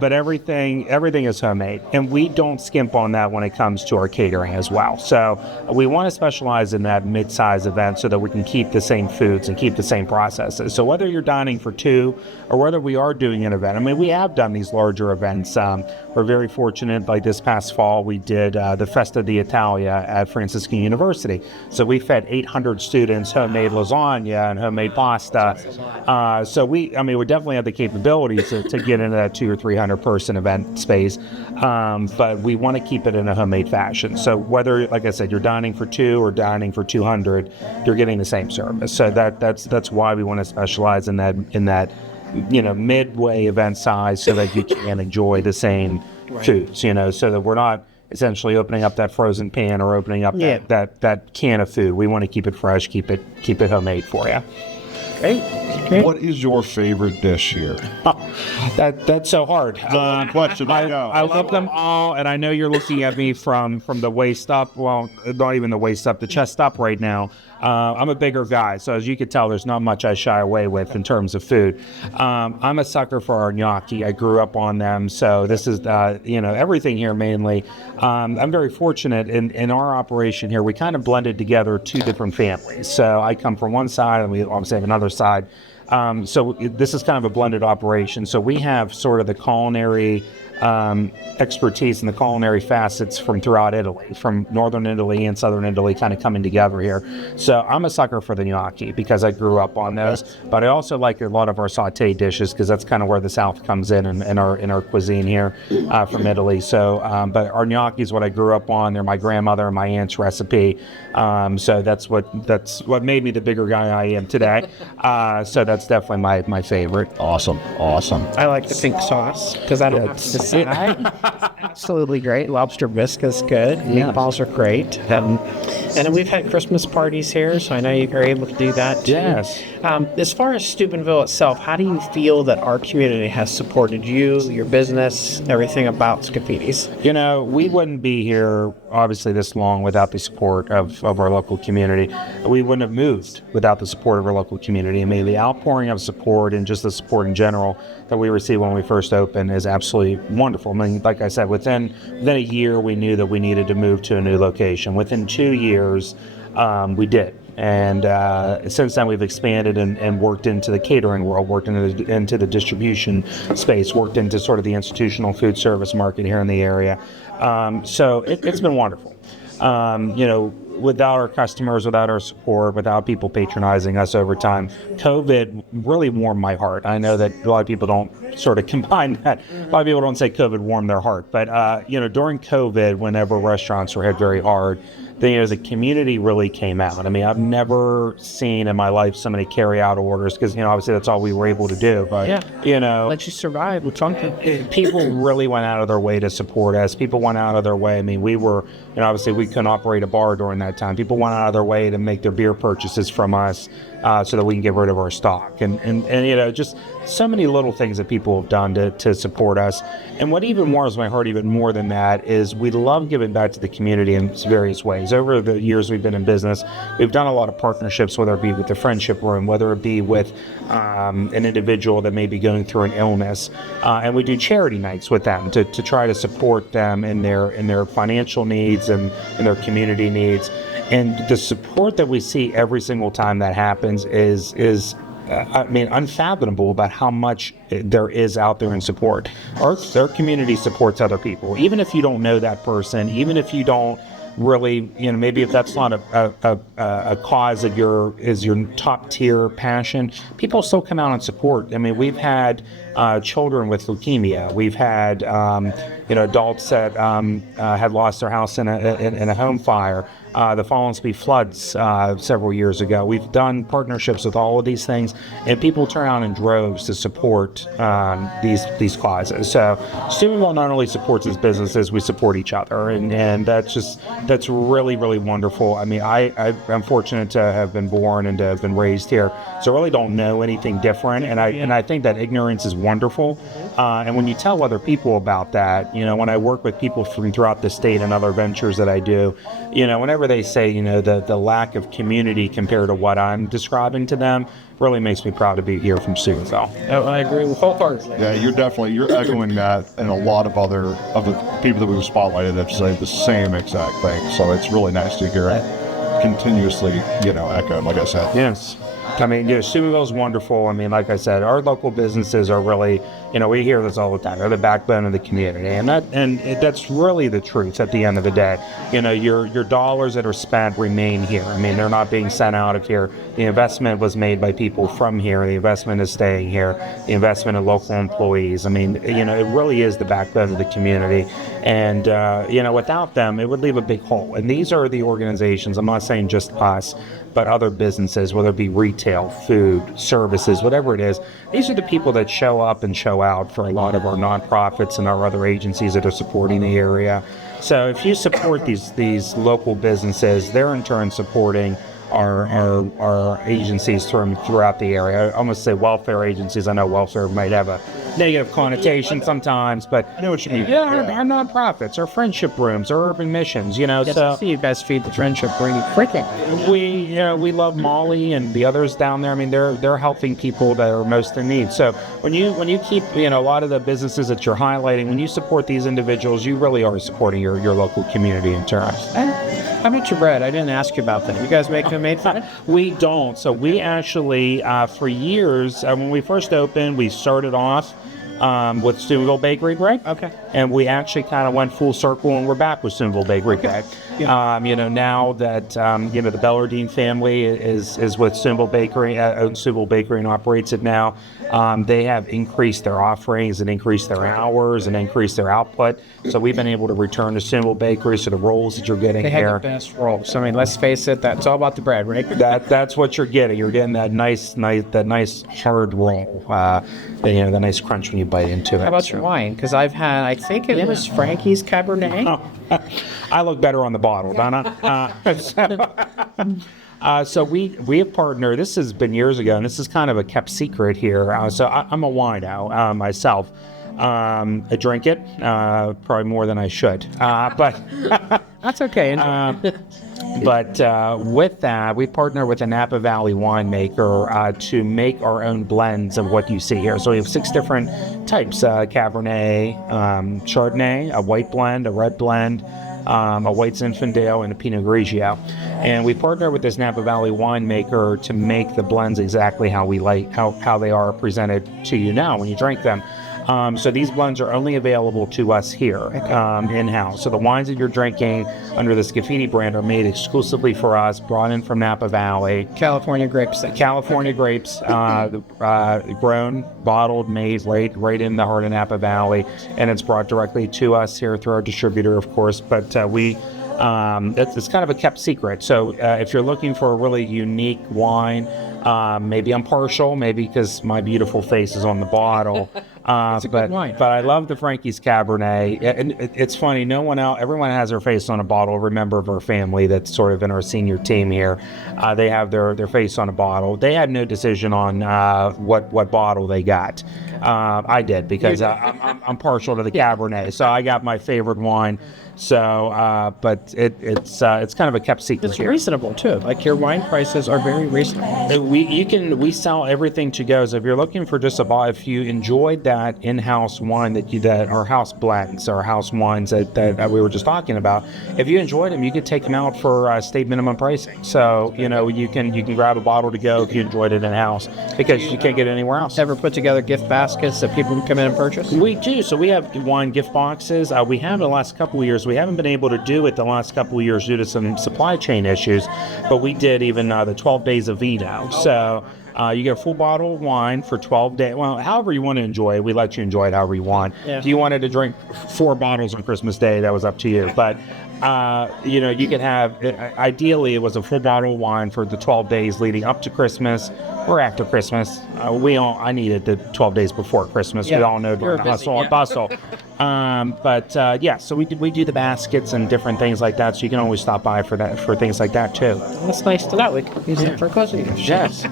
but everything is homemade, and we don't skimp on that when it comes to our catering as well. So we want to specialize in that mid-size event so that we can keep the same foods and keep the same processes. So whether you're dining for two or whether we are doing an event, I mean, we have done these larger events. We're very fortunate. Like this past fall, we did the Festa d'Italia at Franciscan University. So we fed 800 students homemade lasagna and homemade pasta. So we definitely have the capabilities to get into that 200 or 300 person event space, but we want to keep it in a homemade fashion. So whether, like I said, you're dining for two or dining for 200, you're getting the same service. So that's why we want to specialize in that midway event size, so that you can enjoy the same foods. So that we're not essentially opening up that frozen pan or opening up that can of food. We want to keep it fresh, keep it homemade for you. Great. What is your favorite dish here? That's so hard. The question. I love them all, and I know you're looking at me from the waist up. Well, not even the waist up, the chest up right now. I'm a bigger guy, so as you can tell, there's not much I shy away with in terms of food. I'm a sucker for our gnocchi. I grew up on them, so this is everything here mainly. I'm very fortunate in our operation here. We kind of blended together two different families. So I come from one side, and we obviously have another side. So this is kind of a blended operation. So we have sort of the culinary expertise and the culinary facets from throughout Italy, from northern Italy and southern Italy, kind of coming together here. So I'm a sucker for the gnocchi because I grew up on those, but I also like a lot of our sauté dishes because that's kind of where the South comes in our cuisine here from Italy. So, but our gnocchi is what I grew up on. They're my grandmother and my aunt's recipe. So that's what made me the bigger guy I am today. So that's definitely my favorite. Awesome. I like the pink sauce because I don't have to decide. Absolutely great. Lobster bisque is good. Meatballs are great. And then we've had Christmas parties here, so I know you are able to do that too. Yes. As far as Steubenville itself, how do you feel that our community has supported you, your business, everything about Scaffidi's? We wouldn't be here obviously this long without the support of our local community. We wouldn't have moved without the support of our local community. I mean, the outpouring of support and just the support in general that we received when we first opened is absolutely wonderful. I mean, like I said, within a year, we knew that we needed to move to a new location. Within 2 years, we did. And since then, we've expanded and worked into the catering world, worked into the distribution space, worked into sort of the institutional food service market here in the area. So it's been wonderful. without our customers, without our support, without people patronizing us over time, COVID really warmed my heart. I know that a lot of people don't sort of combine that. A lot of people don't say COVID warmed their heart, but during COVID, whenever restaurants were hit very hard, the community really came out. I mean, I've never seen in my life so many carry-out orders because, obviously that's all we were able to do. But, let you survive with something. People really went out of their way to support us. People went out of their way. I mean, we were, obviously we couldn't operate a bar during that time. People went out of their way to make their beer purchases from us so that we can get rid of our stock. And just so many little things that people have done to support us. And what even warms my heart even more than that is we love giving back to the community in various ways. Over the years we've been in business, we've done a lot of partnerships, whether it be with the Friendship Room, whether it be with an individual that may be going through an illness. And we do charity nights with them to try to support them in their financial needs and in their community needs. And the support that we see every single time that happens is unfathomable about how much there is out there in support. Our community supports other people, even if you don't know that person, even if you don't really, maybe if that's not a cause of your top tier passion, people still come out and support. I mean, we've had children with leukemia. We've had adults that had lost their house in a home fire. The Fallensby floods several years ago. We've done partnerships with all of these things, and people turn out in droves to support these causes. So Steubenville not only supports its businesses, we support each other, and that's really, really wonderful. I mean, I'm fortunate to have been born and to have been raised here, so I really don't know anything different, and I think that ignorance is wonderful. And when you tell other people about that, when I work with people from throughout the state and other ventures that I do, whenever they say, the lack of community compared to what I'm describing to them, really makes me proud to be here from Steubenville. I agree with wholeheartedly. Yeah, you're echoing that, and a lot of the people that we've spotlighted have said the same exact thing. So it's really nice to hear it continuously, echoed, like I said. Yes. I mean, Steubenville is wonderful. I mean, like I said, our local businesses are really, we hear this all the time. They're the backbone of the community, and that's really the truth at the end of the day. Your dollars that are spent remain here. I mean, they're not being sent out of here. The investment was made by people from here. The investment is staying here. The investment in local employees. I mean, it really is the backbone of the community. And, without them, it would leave a big hole. And these are the organizations, I'm not saying just us, but other businesses, whether it be retail, food, services, whatever it is. These are the people that show up and show out for a lot of our nonprofits and our other agencies that are supporting the area. So if you support these local businesses, they're in turn supporting our agencies throughout the area. I almost say welfare agencies. I know welfare might have a negative connotation sometimes, but I know what you mean. Yeah, our nonprofits, our friendship rooms, our urban missions, so see you guys feed the friendship ring. Freaking. We love Molly and the others down there. I mean, they're helping people that are most in need. So when you keep a lot of the businesses that you're highlighting, when you support these individuals, you really are supporting your local community in turn. How about your bread? I didn't ask you about that. You guys make homemade bread? We don't. So we actually, for years, when we first opened, we started off with Steubenville Bakery bread. Okay. And we actually kind of went full circle, and we're back with Steubenville Bakery bread. Yeah. Now that the Bellardine family is with Steubenville Bakery, owns Steubenville Bakery and operates it now. They have increased their offerings and increased their hours and increased their output. So we've been able to return to Steubenville Bakery. So the rolls that you're getting they here, have the best rolls. I mean, let's face it, that's all about the bread, right? That's what you're getting. You're getting that nice hard roll. The nice crunch when you bite into it. How about your wine? Because I think it was Frankie's Cabernet. Oh, I look better on the bottle, don't I? So we have partnered. This has been years ago, and this is kind of a kept secret here. So I'm a wino myself. I drink it probably more than I should, but that's okay. But with that, we partner with a Napa Valley winemaker to make our own blends of what you see here. So we have 6 different types: Cabernet, Chardonnay, a white blend, a red blend, a white Zinfandel, and a Pinot Grigio. And we partner with this Napa Valley winemaker to make the blends exactly how we like, how they are presented to you now when you drink them. So these blends are only available to us here in-house. So the wines that you're drinking under the Scafidi brand are made exclusively for us, brought in from Napa Valley. California grapes. California grapes, grown, bottled, made right in the heart of Napa Valley, and it's brought directly to us here through our distributor, of course. But it's kind of a kept secret. So if you're looking for a really unique wine, maybe I'm partial, maybe because my beautiful face is on the bottle. It's a good wine. But I love the Frankie's Cabernet. And it's funny, everyone has their face on a bottle. A member of our family that's sort of in our senior team here, they have their face on a bottle. They had no decision on what bottle they got. I did, because I'm partial to the Cabernet, so I got my favorite wine. So, but it's kind of a kept secret. It's reasonable too. Like, your wine prices are very reasonable. We sell everything to go. So if you're looking for just if you enjoyed that in-house wine that our house blends, our house wines that we were just talking about, if you enjoyed them, you could take them out for state minimum pricing. So you can grab a bottle to go if you enjoyed it in-house, because you can't get it anywhere else. Ever put together gift baskets that people can come in and purchase? We do. So we have wine gift boxes. We have the last couple of years. We haven't been able to do it the last couple of years due to some supply chain issues, but we did even the 12 days of vino. So you get a full bottle of wine for 12 days. Well, however you want to enjoy it, we let you enjoy it however you want. Yeah. If you wanted to drink 4 bottles on Christmas Day, that was up to you. But you can have, ideally, it was a full bottle of wine for the 12 days leading up to Christmas or after Christmas. I needed the 12 days before Christmas. Yeah. We all know during the hustle and bustle. So we do the baskets and different things like that. So you can always stop by for things like that too. That's nice to know. We can use it for closing. Yes.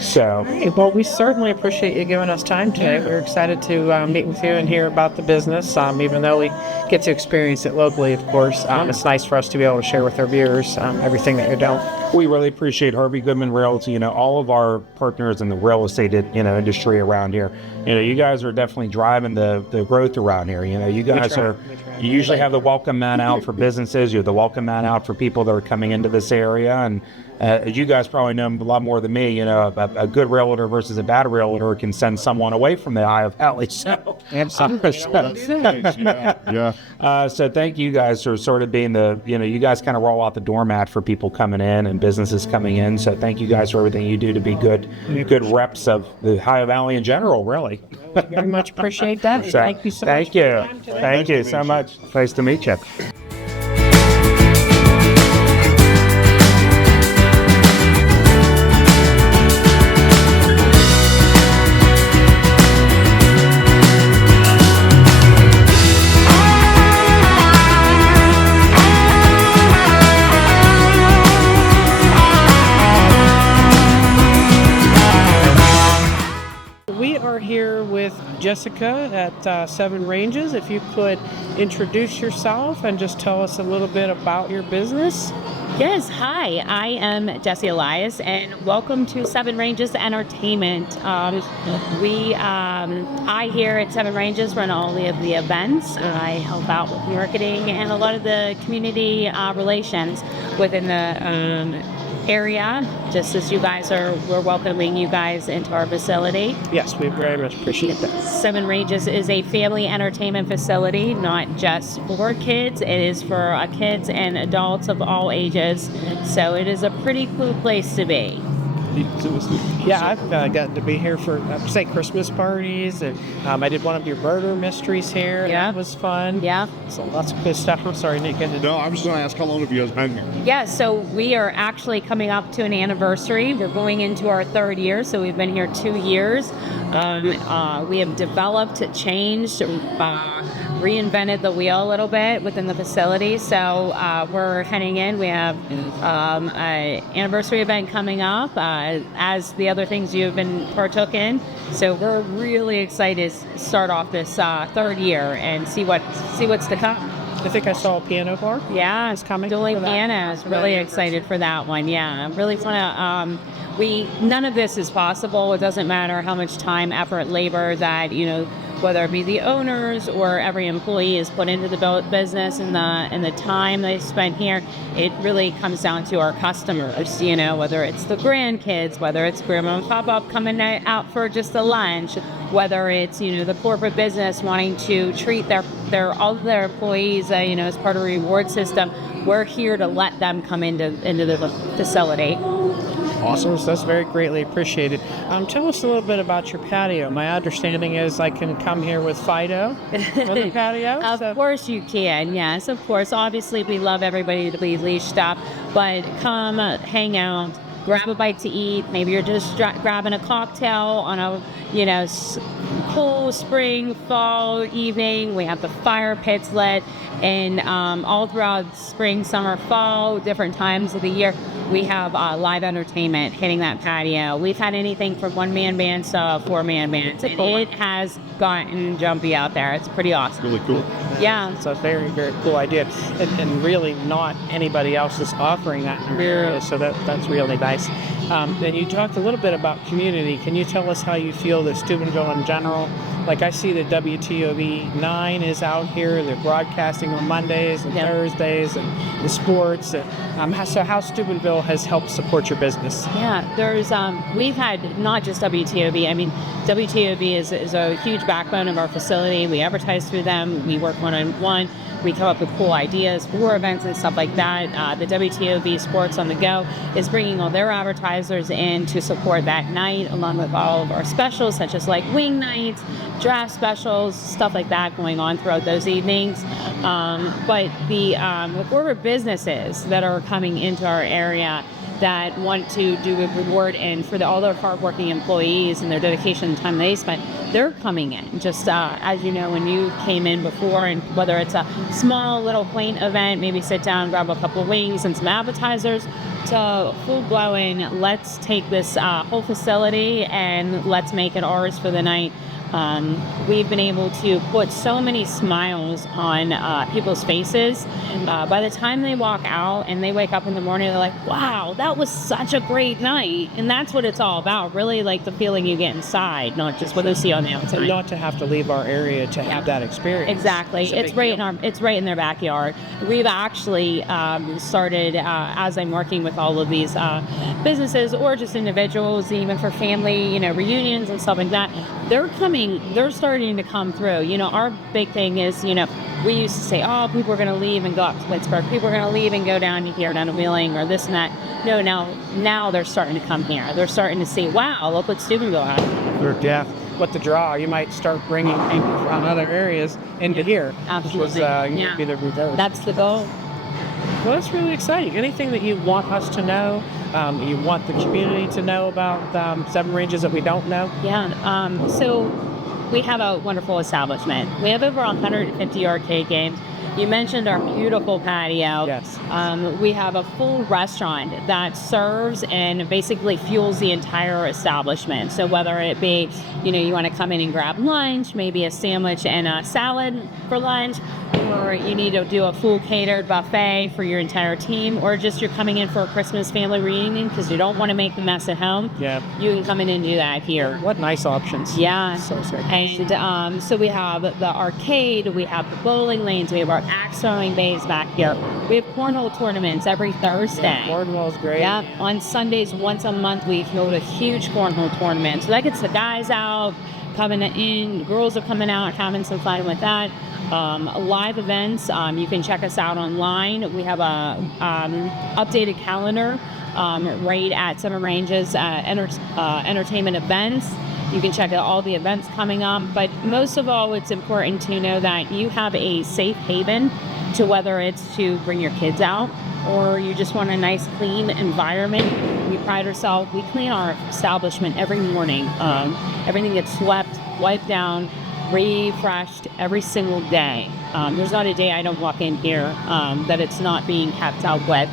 So. Hey, well, we certainly appreciate you giving us time today. We're excited to meet with you and hear about the business. Even though we get to experience it locally, of course, it's nice for us to be able to share with our viewers everything that you're doing. We really appreciate Harvey Goodman Realty, all of our partners in the real estate, industry around here. You guys are definitely driving the growth around here. You guys you usually have the welcome mat out for businesses. You're the welcome mat out for people that are coming into this area. And as you guys probably know a lot more than me, a good realtor versus a bad realtor can send someone away from the Eye of Valley. So, so thank you guys for sort of being you guys kind of roll out the doormat for people coming in and businesses coming in. So thank you guys for everything you do to be good reps of the Ohio Valley in general, really. Very much appreciate that. So, thank you so much. Thank you so much. Nice to meet you. Here with Jessica at Seven Ranges. If you could introduce yourself and just tell us a little bit about your business. Yes, hi, I am Jessie Elias, and welcome to Seven Ranges Entertainment. I here at Seven Ranges run all of the events. I help out with marketing and a lot of the community relations within the area, just as we're welcoming you guys into our facility. Yes, we very much appreciate that. Seven Ranges is a family entertainment facility, not just for kids. It is for kids and adults of all ages. So it is a pretty cool place to be. Yeah, I've gotten to be here for, say, Christmas parties, and I did one of your murder mysteries here. Yeah. That was fun. Yeah. So lots of good stuff. I'm sorry, Nick. No, I was just going to ask, how long have you guys been here? Yeah, so we are actually coming up to an anniversary. We're going into our 3rd year, so we've been here 2 years. We have developed, changed, reinvented the wheel a little bit within the facility. So we're heading in. We have an anniversary event coming up, as the other things you've been partook in. So we're really excited to start off this 3rd year and see what's to come. I think I saw a piano bar. Yeah, it's coming. Dueling pianos. Really excited for that one. Yeah, really want to. None of this is possible. It doesn't matter how much time, effort, labor that whether it be the owners or every employee is put into the business and the time they spend here. It really comes down to our customers, you know, whether it's the grandkids, whether it's grandma and papa coming out for just a lunch, whether it's, you know, the corporate business wanting to treat all of their employees, you know, as part of a reward system. We're here to let them come into the facility. Awesome. So that's very greatly appreciated. Tell us a little bit about your patio. My understanding is I can come here with Fido for the patio. Of course you can. Yes, of course. Obviously, we love everybody to be leashed up, but come hang out, grab a bite to eat. Maybe you're just grabbing a cocktail on a, you know, cool spring, fall evening. We have the fire pits lit, and all throughout spring, summer, fall, different times of the year, we have live entertainment hitting that patio. We've had anything from one-man bands to four-man bands. It has gotten jumpy out there. It's pretty awesome. Really cool. Yeah. It's a very, very cool idea. And really not anybody else is offering that in the area, so that's really nice. And you talked a little bit about community. Can you tell us how you feel that Steubenville in general, like I see the WTOV 9 is out here, they're broadcasting on Mondays and Thursdays and the sports. So how Steubenville has helped support your business? Yeah, there's we've had not just WTOV. I mean, WTOV is a huge backbone of our facility. We advertise through them. We work one-on-one. We come up with cool ideas for events and stuff like that. The WTOV Sports on the Go is bringing all their advertisers in to support that night, along with all of our specials, such as like wing nights, draft specials, stuff like that going on throughout those evenings. But the corporate businesses that are coming into our area that want to do a reward and for all their hardworking employees and their dedication and time they spent, they're coming in. Just as you know, when you came in before, and whether it's a small little quaint event, maybe sit down, grab a couple of wings and some appetizers, to full-blown, let's take this whole facility and let's make it ours for the night. We've been able to put so many smiles on people's faces. By the time they walk out and they wake up in the morning, they're like, wow, that was such a great night. And that's what it's all about, really, like the feeling you get inside, not just what they see on the outside. And not to have to leave our area to have that experience. Exactly. It's right in their backyard. We've actually started, as I'm working with all of these businesses or just individuals, even for family, you know, reunions and stuff like that, they're starting to come through. You know, our big thing is, you know, we used to say, oh, people are going to leave and go up to Pittsburgh. People are going to leave and go down to here, down to Wheeling or this and that. No, now they're starting to come here. They're starting to see, wow, look what Steubenville has. Yeah. What the draw, you might start bringing people from other areas into here. Absolutely. Be the reverse. That's the goal. Well, that's really exciting. Anything that you want us to know, you want the community to know about Seven Ranges that we don't know? Yeah. So we have a wonderful establishment. We have over 150 arcade games. You mentioned our beautiful patio. Yes. We have a full restaurant that serves and basically fuels the entire establishment. So whether it be, you know, you want to come in and grab lunch, maybe a sandwich and a salad for lunch, or you need to do a full catered buffet for your entire team, or just you're coming in for a Christmas family reunion because you don't want to make the mess at home. Yeah. You can come in and do that here. What nice options. Yeah. So And so we have the arcade, we have the bowling lanes, we have our axe throwing bays back here. We have cornhole tournaments every Thursday. Yeah, cornhole's great. Yeah. On Sundays, once a month, we hold a huge cornhole tournament. So that gets the guys out, coming in, girls are coming out, having some fun with that. Live events, you can check us out online. We have a updated calendar right at Seven Ranges Entertainment Events. You can check out all the events coming up, but most of all, it's important to know that you have a safe haven, to whether it's to bring your kids out or you just want a nice clean environment. We pride ourselves, we clean our establishment every morning. Everything gets swept, wiped down, refreshed every single day. There's not a day I don't walk in here that it's not being kept out wet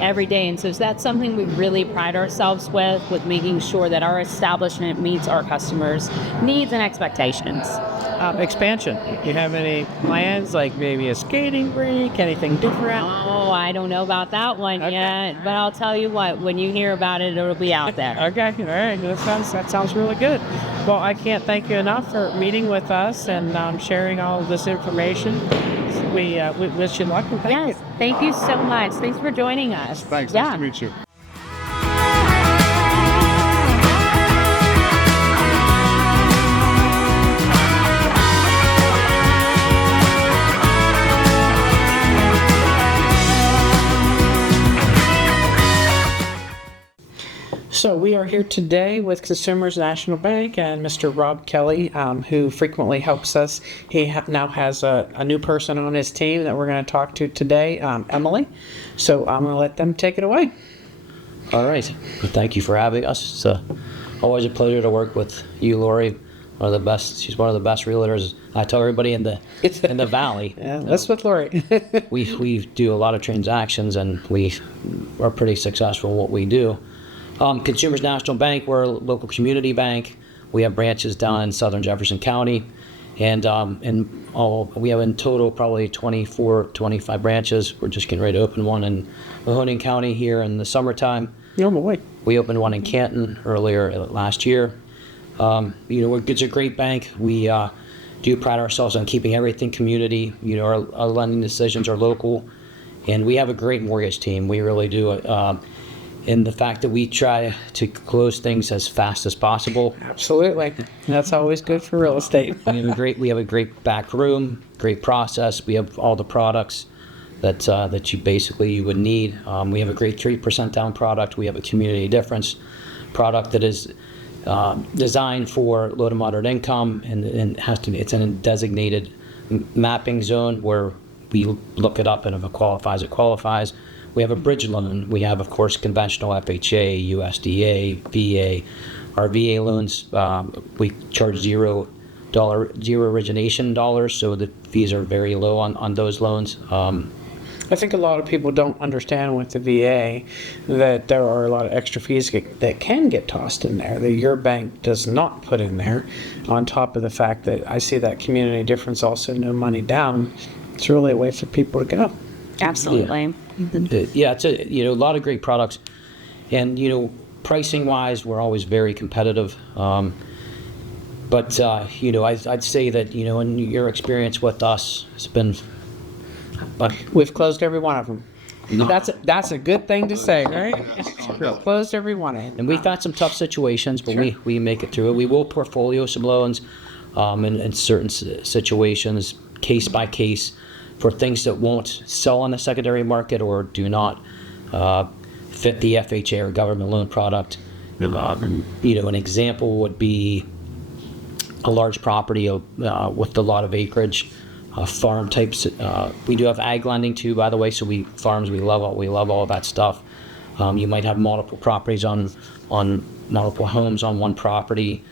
every day. And so that's something we really pride ourselves with making sure that our establishment meets our customers' needs and expectations. expansion? You have any plans, like maybe a skating rink, anything different? Oh, I don't know about that one yet, but I'll tell you what, when you hear about it, it'll be out there. Okay, all right, that sounds really good. Well, I can't thank you enough for meeting with us and sharing all of this information. We wish you luck and thank you. Thank you so much. Thanks for joining us. Thanks. Nice to meet you. So we are here today with Consumers National Bank and Mr. Rob Kelly, who frequently helps us. He now has a new person on his team that we're going to talk to today, Emily. So I'm going to let them take it away. All right. Well, thank you for having us. It's always a pleasure to work with you, Lori. One of the best. She's one of the best realtors. I tell everybody in the valley. Yeah, that's with Lori. we do a lot of transactions, and we are pretty successful in what we do. Consumers National Bank, we're a local community bank. We have branches down in southern Jefferson County, and we have in total probably 24, 25 branches. We're just getting ready to open one in Mahoning County here in the summertime. Oh boy. We opened one in Canton earlier last year. It's a great bank. We do pride ourselves on keeping everything community. Our lending decisions are local, and we have a great mortgage team. We really do. In the fact that we try to close things as fast as possible. Absolutely. That's always good for real estate. We have a great back room, great process. We have all the products that you would need. We have a great 3% down product. We have a community difference product that is designed for low to moderate income, and it's in a designated mapping zone where we look it up, and if it qualifies, it qualifies. We have a bridge loan. We have, of course, conventional FHA, USDA, VA. Our VA loans, we charge zero origination dollars, so the fees are very low on those loans. I think a lot of people don't understand with the VA that there are a lot of extra fees that can get tossed in there that your bank does not put in there, on top of the fact that I see that community difference, also no money down. It's really a way for people to go. Absolutely. It's a lot of great products, and pricing wise, we're always very competitive. But I'd say that in your experience with us, it's been. We've closed every one of them. That's a good thing to say, right? We've closed every one of them. And we've had some tough situations, but we make it through it. We will portfolio some loans in certain situations, case by case, for things that won't sell on the secondary market or do not fit the FHA or government loan product. An example would be a large property with a lot of acreage, farm types. We do have ag lending too, by the way. So we love all of that stuff. You might have multiple properties on multiple homes on one property.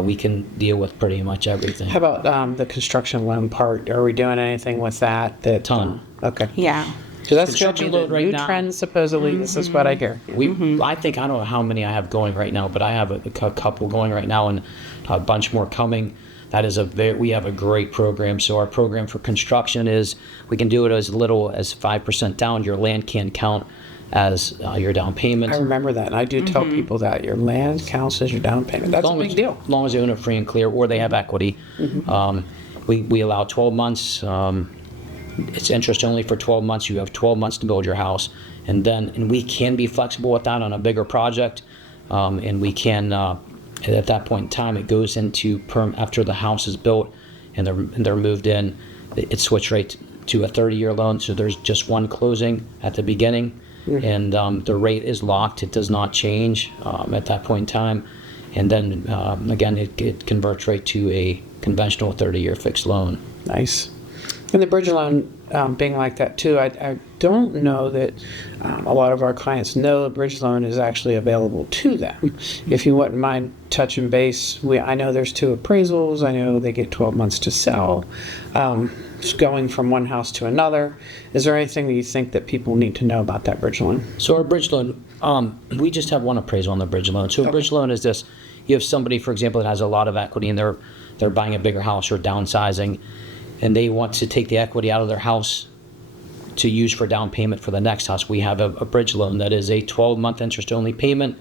We can deal with pretty much everything. How about the construction loan part? Are we doing anything with that? Ton. Okay. Yeah. So that's going to be the right new now. trend, supposedly. This is what I hear. I think, I don't know how many I have going right now, but I have a couple going right now and a bunch more coming. That is we have a great program. So our program for construction is, we can do it as little as 5% down. Your land can count as your down payment. I remember that, and I do tell people that your land counts as your down payment. That's a big deal. As long as they own it free and clear, or they have equity. We allow 12 months. It's interest only for 12 months. You have 12 months to build your house, and we can be flexible with that on a bigger project, and we can. At that point in time, it goes into after the house is built and they're moved in. It's switched right to a 30-year loan. So there's just one closing at the beginning. And the rate is locked. It does not change at that point in time. And then, again, it converts right to a conventional 30-year fixed loan. Nice. And the bridge loan being like that, too, I don't know that a lot of our clients know a bridge loan is actually available to them. If you wouldn't mind touching base, I know there's 2 appraisals. I know they get 12 months to sell. Just going from one house to another. Is there anything that you think that people need to know about that bridge loan? So our bridge loan, we just have one appraisal on the bridge loan. So a bridge loan is this: you have somebody, for example, that has a lot of equity and they're they're buying a bigger house or downsizing, and they want to take the equity out of their house to use for down payment for the next house. We have a bridge loan that is a 12-month interest-only payment,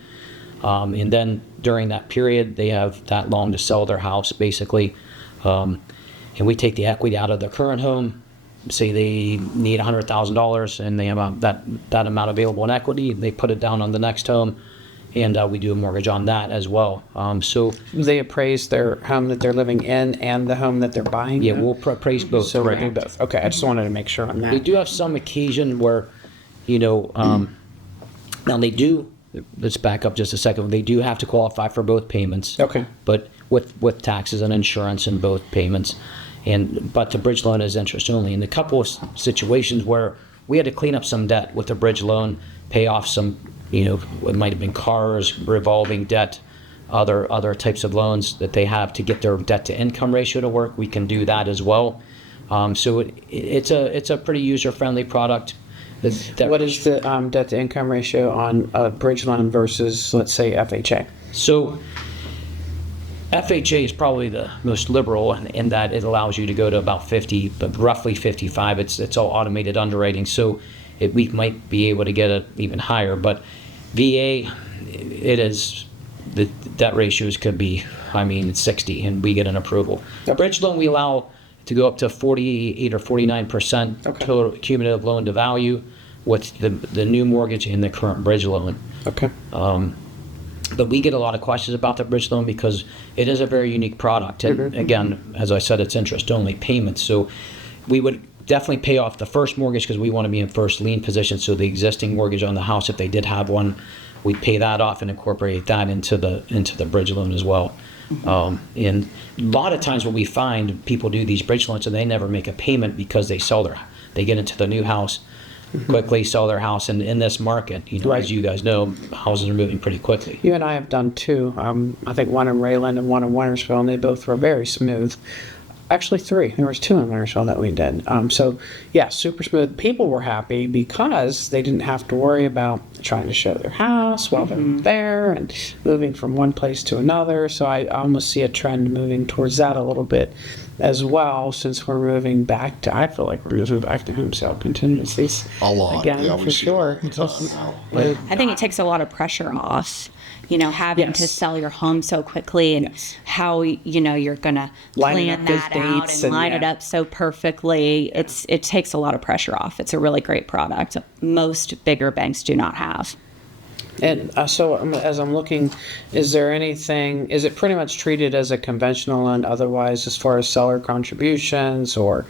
and then during that period, they have that long to sell their house, basically. And we take the equity out of their current home. Say they need $100,000 and they have that amount available in equity. They put it down on the next home, and we do a mortgage on that as well. So They appraise their home that they're living in and the home that they're buying? yeah, we'll appraise both. So we do both. Okay, I just wanted to make sure on that. We do have some occasion where, now they do, let's back up just a second, they do have to qualify for both payments. Okay. But with taxes and insurance in both payments. But the bridge loan is interest only. In a couple of situations where we had to clean up some debt with the bridge loan, pay off some, it might have been cars, revolving debt, other types of loans that they have to get their debt to income ratio to work. We can do that as well. So it's a pretty user-friendly product. What is the debt to income ratio on a bridge loan versus, let's say, FHA? So FHA is probably the most liberal in that it allows you to go to about 50, but roughly 55. It's all automated underwriting, so we might be able to get it even higher. But VA, it is, the debt ratios could be, it's 60, and we get an approval. The bridge loan, we allow to go up to 48 or 49% total cumulative loan to value with the new mortgage and the current bridge loan. Okay. But we get a lot of questions about the bridge loan because it is a very unique product. And again, as I said, it's interest only payments. So we would definitely pay off the first mortgage because we want to be in first lien position. So the existing mortgage on the house, if they did have one, we'd pay that off and incorporate that into the bridge loan as well. And a lot of times what we find, people do these bridge loans and they never make a payment because they get into the new house, quickly sell their house. And in this market, as you guys know, houses are moving pretty quickly. You and I have done two. I think one in Rayland and one in Wintersville, and they both were very smooth. Actually, three. There was two in Wintersville that we did. So, yeah, super smooth. People were happy because they didn't have to worry about trying to show their house while they're there and moving from one place to another. So I almost see a trend moving towards that a little bit as well, since we're moving back to, I feel like we're going to move back to home sale contingencies. A lot. Again, Yeah, we for see sure. that all the time now. I think it takes a lot of pressure off, having to sell your home so quickly and how, you're going to plan that out and line it up so perfectly. It takes a lot of pressure off. It's a really great product. Most bigger banks do not have. And so as I'm looking, is it pretty much treated as a conventional loan otherwise as far as seller contributions or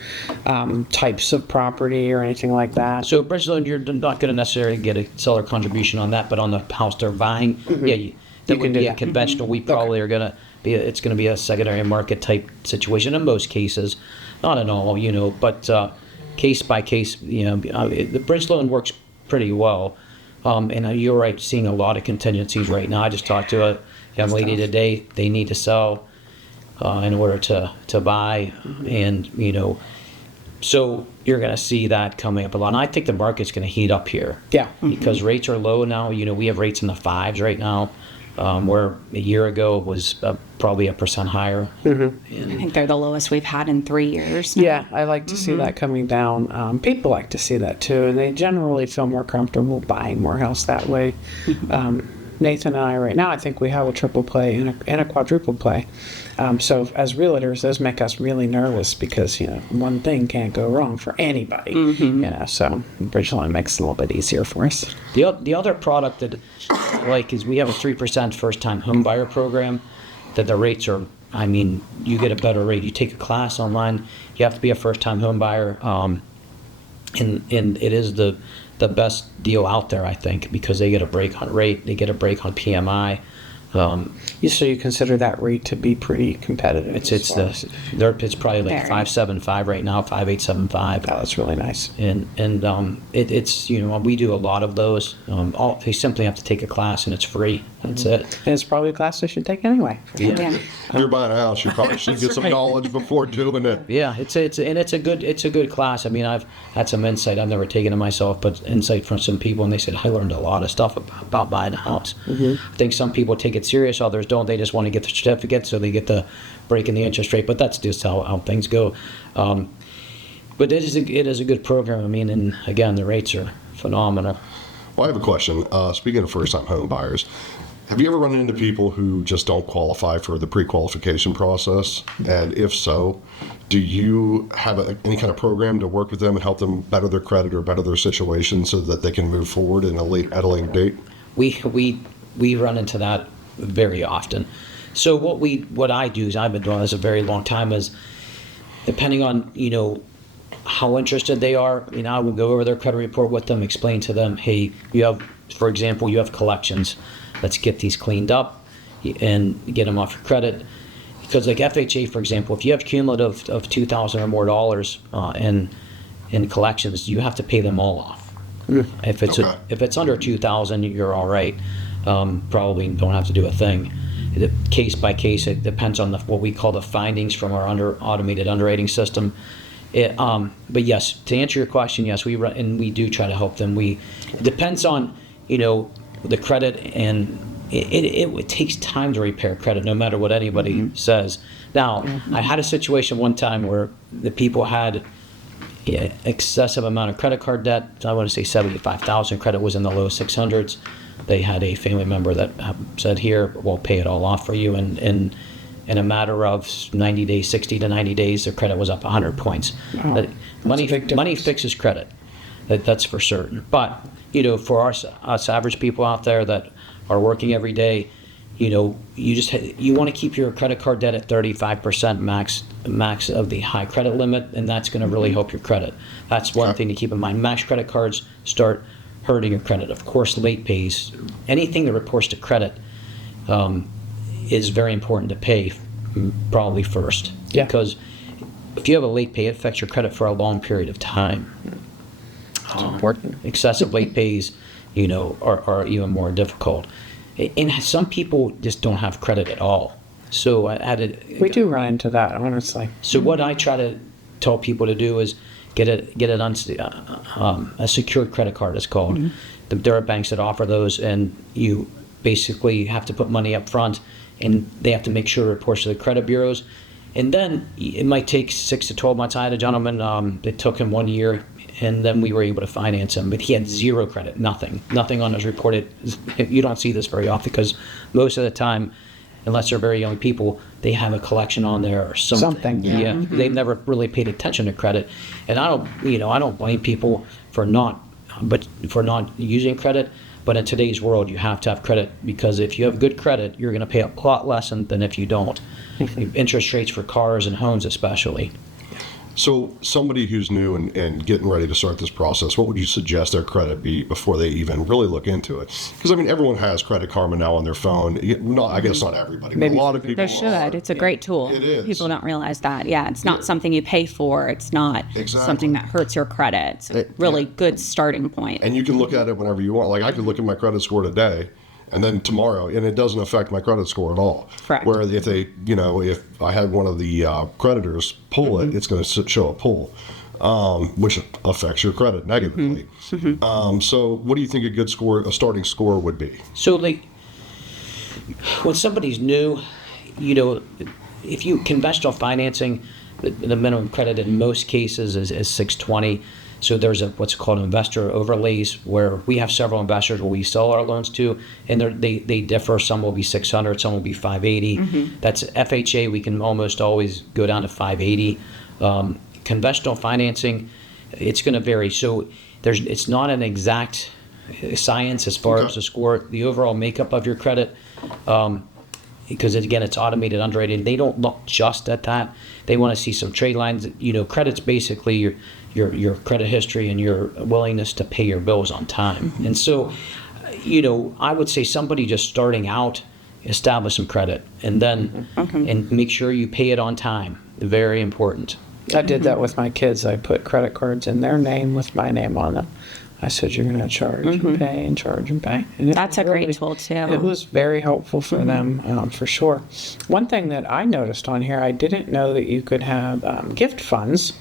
types of property or anything like that? So bridge loan, you're not going to necessarily get a seller contribution on that, but on the house they're buying, that would be a conventional. We probably are going to be, it's going to be a secondary market type situation in most cases, not in all, but case by case, the bridge loan works pretty well. And you're right, seeing a lot of contingencies right now. I just talked to a young lady today. They need to sell in order to buy, and so you're going to see that coming up a lot. And I think the market's going to heat up here. Yeah. Because rates are low now. We have rates in the 5s right now, where a year ago it was probably 1% higher. I think they're the lowest we've had in 3 years now. Yeah, I like to see that coming down. People like to see that too, and they generally feel more comfortable buying more house that way. Nathan and I right now, I think we have a triple play and a quadruple play. So as realtors, those make us really nervous because, one thing can't go wrong for anybody. So bridge loan makes it a little bit easier for us. The other product that I like is we have a 3% first-time home buyer program that the rates are, you get a better rate. You take a class online, you have to be a first-time home buyer, and it is the best deal out there, I think, because they get a break on rate, they get a break on PMI. So you consider that rate to be pretty competitive? It's probably like 5.75 right now, 5.875. Oh, that's really nice. And it's we do a lot of those. They simply have to take a class and it's free. That's it. And it's probably a class they should take anyway. Yeah. If you're buying a house, you probably should get some knowledge before doing it. Yeah, it's a good class. I've had some insight. I've never taken it myself, but insight from some people, and they said I learned a lot of stuff about buying a house. I think some people take it it serious. Others don't. They just want to get the certificate, so they get the break in the interest rate. But that's just how things go. But it is a good program. I mean, and again, the rates are phenomenal. Well, I have a question. Speaking of first-time home buyers, have you ever run into people who just don't qualify for the pre-qualification process? And if so, do you have any kind of program to work with them and help them better their credit or better their situation so that they can move forward at a later date? We run into that very often. So what I do is, I've been doing this a very long time, is depending on how interested they are, I will go over their credit report with them, explain to them, hey, for example, you have collections. Let's get these cleaned up and get them off your credit. Because like FHA, for example, if you have cumulative of $2,000 or more in collections, you have to pay them all off. If it's under $2,000, you're all right. Probably don't have to do a thing. Case by case, it depends on what we call the findings from our automated underwriting system. But yes, to answer your question, yes, we do try to help them. It depends on the credit, and it takes time to repair credit, no matter what anybody says. Now, I had a situation one time where the people had excessive amount of credit card debt. I want to say $75,000. Credit was in the low 600s. They had a family member that said, "Here, we'll pay it all off for you," and in a matter of 90 days, 60 to 90 days, their credit was up 100 points. Wow. Money fixes credit. That's for certain. But, for us average people out there that are working every day, you want to keep your credit card debt at 35% max of the high credit limit, and that's going to really help your credit. That's one thing to keep in mind. Max credit cards start hurting your credit. Of course, late pays, anything that reports to credit, is very important to pay probably first. Yeah. Because if you have a late pay, it affects your credit for a long period of time. It's important. Excessive late pays, are even more difficult. And some people just don't have credit at all. So we do run into that, honestly. So what I try to tell people to do is get a secured credit card, it's called. There are banks that offer those, and you basically have to put money up front, and they have to make sure it reports to the credit bureaus. And then it might take 6 to 12 months. I had a gentleman, it took him 1 year, and then we were able to finance him. But he had zero credit, nothing on his report. You don't see this very often, because most of the time, unless they're very young people, they have a collection on there or something. Yeah. They've never really paid attention to credit. And I don't blame people for not using credit. But in today's world, you have to have credit, because if you have good credit, you're going to pay a lot less than if you don't. Interest rates for cars and homes especially. So somebody who's new and getting ready to start this process, what would you suggest their credit be before they even really look into it? Because, everyone has Credit Karma now on their phone. I guess not everybody, but a lot of people They should. It's a great tool. It is. People don't realize that. Yeah, it's not something you pay for. It's not something that hurts your credit. It's a really good starting point. And you can look at it whenever you want. Like, I could look at my credit score today, and then tomorrow, and it doesn't affect my credit score at all. Correct. Where if they, if I had one of the creditors pull it, it's going to show a pull, which affects your credit negatively. So what do you think a starting score would be? So when somebody's new, if you conventional financing, the minimum credit in most cases is 620. So there's what's called investor overlays, where we have several investors where we sell our loans to, and they differ. Some will be 600, some will be 580. That's FHA. We can almost always go down to 580. Conventional financing, it's going to vary. So it's not an exact science as far as the score. The overall makeup of your credit, because again, it's automated underwriting. They don't look just at that. They want to see some trade lines. Credit's basically your credit history and your willingness to pay your bills on time. And so, I would say somebody just starting out, establish some credit, and then and make sure you pay it on time. Very important. I did that with my kids. I put credit cards in their name with my name on them. I said, you're going to charge and pay and charge and pay. And That's a great tool, too. It was very helpful for them, for sure. One thing that I noticed on here, I didn't know that you could have gift funds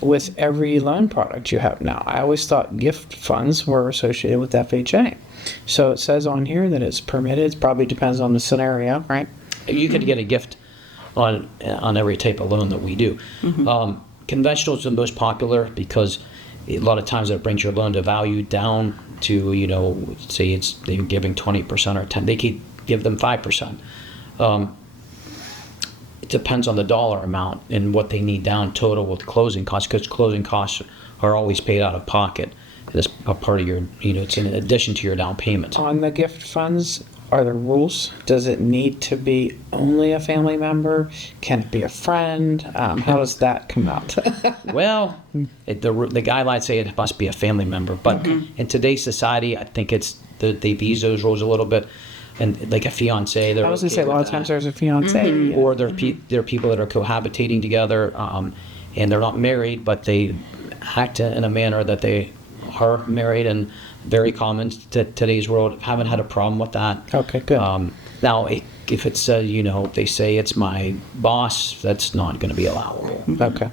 with every loan product you have now. I always thought gift funds were associated with FHA. So it says on here that it's permitted. It probably depends on the scenario, right? You could get a gift on every type of loan that we do. Conventional is the most popular because a lot of times it brings your loan to value down to, say they're giving 20% or 10, they could give them 5%. It depends on the dollar amount and what they need down total with closing costs, because closing costs are always paid out of pocket. It's a part of your, it's in addition to your down payment. On the gift funds, are there rules? Does it need to be only a family member? Can it be a friend? How does that come out? Well, the guidelines say it must be a family member, but in today's society, I think they've eased those rules a little bit. And like a fiance, I was going to say, a lot of times there's a fiance. Or they're people that are cohabitating together, and they're not married, but they act in a manner that they are married, and very common to today's world. Haven't had a problem with that. Okay, good. Now, if it's they say it's my boss, that's not going to be allowable. Okay.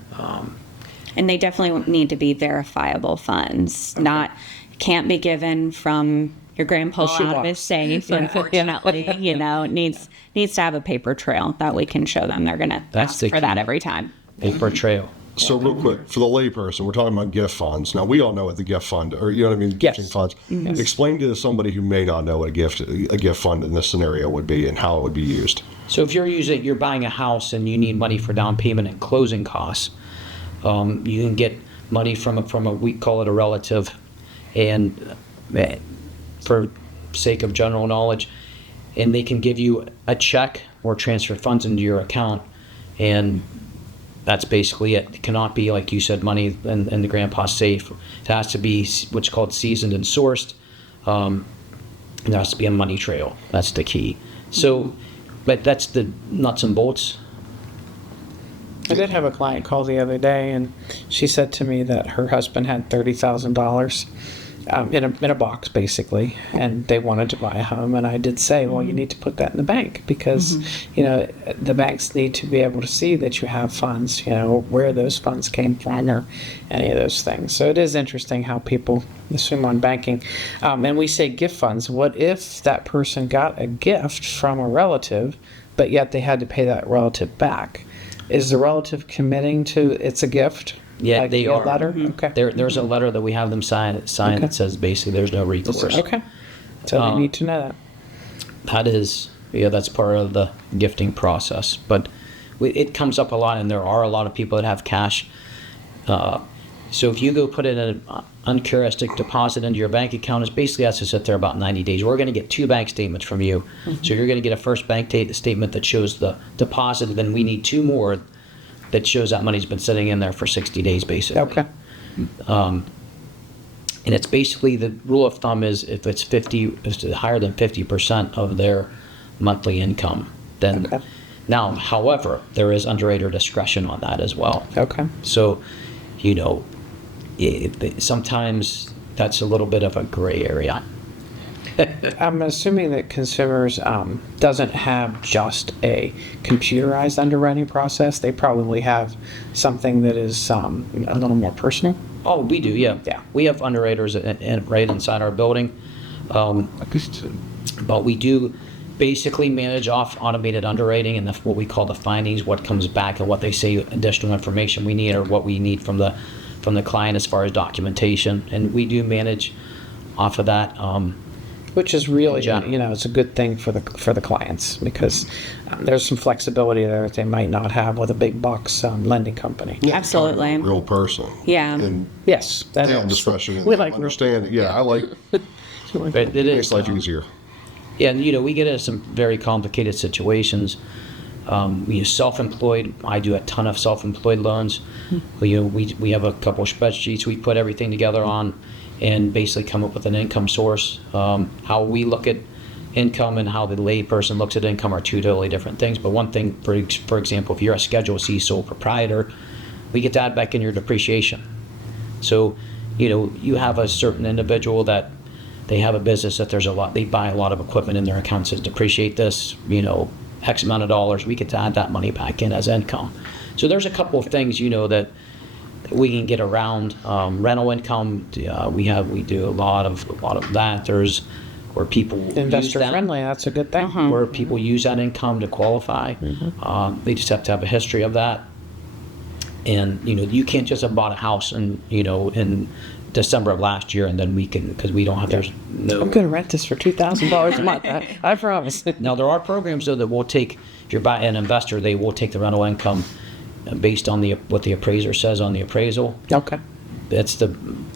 And they definitely need to be verifiable funds. Can't be given from your grandpa out of his safe. Unfortunately, it needs to have a paper trail that we can show them. They're going to ask for that every time. Paper trail. So real quick, for the layperson, we're talking about gift funds. Now, we all know what the gift fund, or you know what I mean, gifting funds. Yes. Explain to somebody who may not know what a gift fund in this scenario would be and how it would be used. So if you're buying a house and you need money for down payment and closing costs, you can get money from we call it a relative, and for sake of general knowledge, and they can give you a check or transfer funds into your account, and that's basically it. It cannot be, like you said, money in the grandpa's safe. It has to be what's called seasoned and sourced. There has to be a money trail. That's the key. So, but that's the nuts and bolts. I did have a client call the other day, and she said to me that her husband had $30,000 in a box, basically, and they wanted to buy a home. And I did say, well, you need to put that in the bank because, the banks need to be able to see that you have funds, where those funds came from or any of those things. So it is interesting how people assume on banking. And we say gift funds. What if that person got a gift from a relative, but yet they had to pay that relative back? Is the relative committing to it's a gift? Yeah, like they are. Letter? Okay. There's a letter that we have them sign that says basically there's no recourse. Okay. So they need to know that. That is, that's part of the gifting process. But it comes up a lot, and there are a lot of people that have cash. So if you go put in an uncharacteristic deposit into your bank account, it basically has to sit there about 90 days. We're going to get 2 bank statements from you. So you're going to get a first bank statement that shows the deposit, and then we need 2 more that shows that money's been sitting in there for 60 days, basically. Okay. And it's basically, the rule of thumb is if it's higher than 50% of their monthly income, then. Okay. Now, however, there is underwriter discretion on that as well. Okay. So, sometimes that's a little bit of a gray area. I'm assuming that consumers doesn't have just a computerized underwriting process. They probably have something that is a little more personal. Oh, we do, yeah. Yeah. We have underwriters right inside our building. But we do basically manage off automated underwriting and what we call the findings, what comes back and what they say additional information we need or what we need from the client as far as documentation. And we do manage off of that. Which is really, it's a good thing for the clients because there's some flexibility there that they might not have with a big box lending company. Yeah, absolutely. Real person. Yeah. And yes, they have discretion. We like understand. Yeah, I like. But it Makes life easier. Yeah, and we get into some very complicated situations. We use self-employed. I do a ton of self-employed loans. We have a couple of spreadsheets we put everything together on, and basically come up with an income source. How we look at income and how the lay person looks at income are 2 totally different things. But one thing, for example, if you're a Schedule C sole proprietor, we get to add back in your depreciation. So, you have a certain individual that they have a business that they buy a lot of equipment in their account, says depreciate this, X amount of dollars, we get to add that money back in as income. So there's a couple of things, that we can get around rental income. We do a lot of that. There's where people Investor friendly, that's a good thing. where people use that income to qualify. They just have to have a history of that. And you can't just have bought a house and in December of last year and then because we don't have there's no. I'm gonna rent this for $2,000 a month. I promise. Now there are programs though that will take, if you're buying an investor, they will take the rental income based on what the appraiser says on the appraisal. Okay. That's the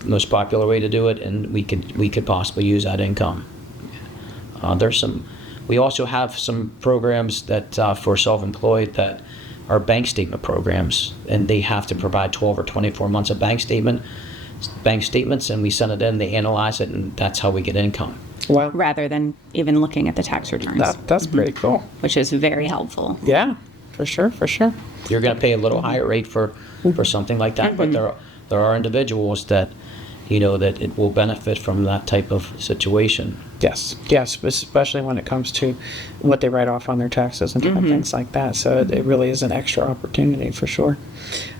most popular way to do it, and we could possibly use that income. We also have some programs that for self-employed that are bank statement programs, and they have to provide 12 or 24 months of bank statements, and we send it in, they analyze it, and that's how we get income. Well, rather than even looking at the tax returns. that's pretty cool. Which is very helpful. Yeah, for sure. You're going to pay a little higher rate for something like that, but there are individuals that that it will benefit from that type of situation. Yes, especially when it comes to what they write off on their taxes and different things like that. So it really is an extra opportunity for sure.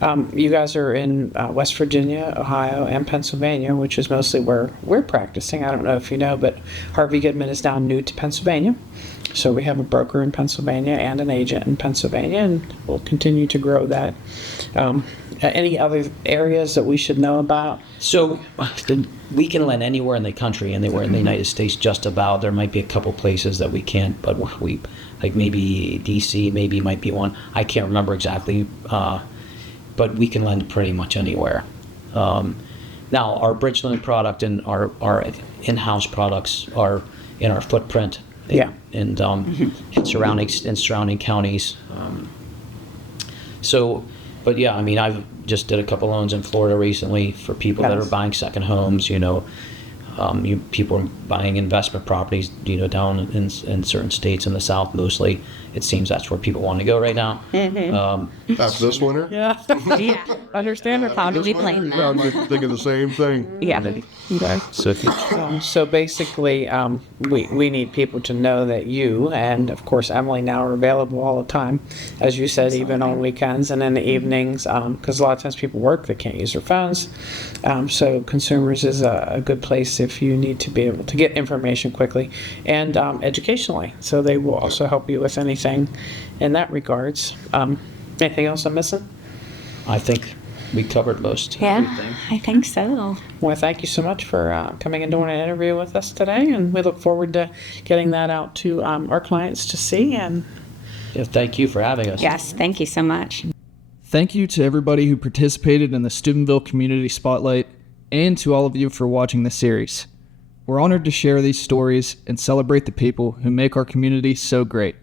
You guys are in West Virginia, Ohio, and Pennsylvania, which is mostly where we're practicing. I don't know if you know, but Harvey Goodman is now new to Pennsylvania. So we have a broker in Pennsylvania and an agent in Pennsylvania, and we'll continue to grow that. Any other areas that we should know about? So we can lend anywhere in the country, anywhere in the United States, just about. There might be a couple places that we can't, but like maybe DC, maybe might be one. I can't remember exactly, but we can lend pretty much anywhere. Now, our bridge loan product and our in-house products are in our footprint. Yeah. And in surrounding counties. But yeah, I mean, I've just did a couple loans in Florida recently for people that are buying second homes. People are buying investment properties. Down in certain states in the South, mostly. It seems that's where people want to go right now. After this winter? Yeah. Understandable. How do we blame them? I'm thinking the same thing. Yeah. Okay. So basically, we need people to know that you and, of course, Emily now are available all the time. As you said, even on weekends and in the evenings, because a lot of times people work, they can't use their phones. So Consumers is a good place if you need to be able to get information quickly and educationally. So they will also help you with anything in that regards. Anything else I'm missing? I think we covered most. Yeah, everything. I think so. Well, thank you so much for coming and doing an interview with us today, and we look forward to getting that out to our clients to see. And Yeah, thank you for having us. Yes, thank you so much. Thank you to everybody who participated in the Steubenville Community Spotlight, and to all of you for watching the series. We're honored to share these stories and celebrate the people who make our community so great.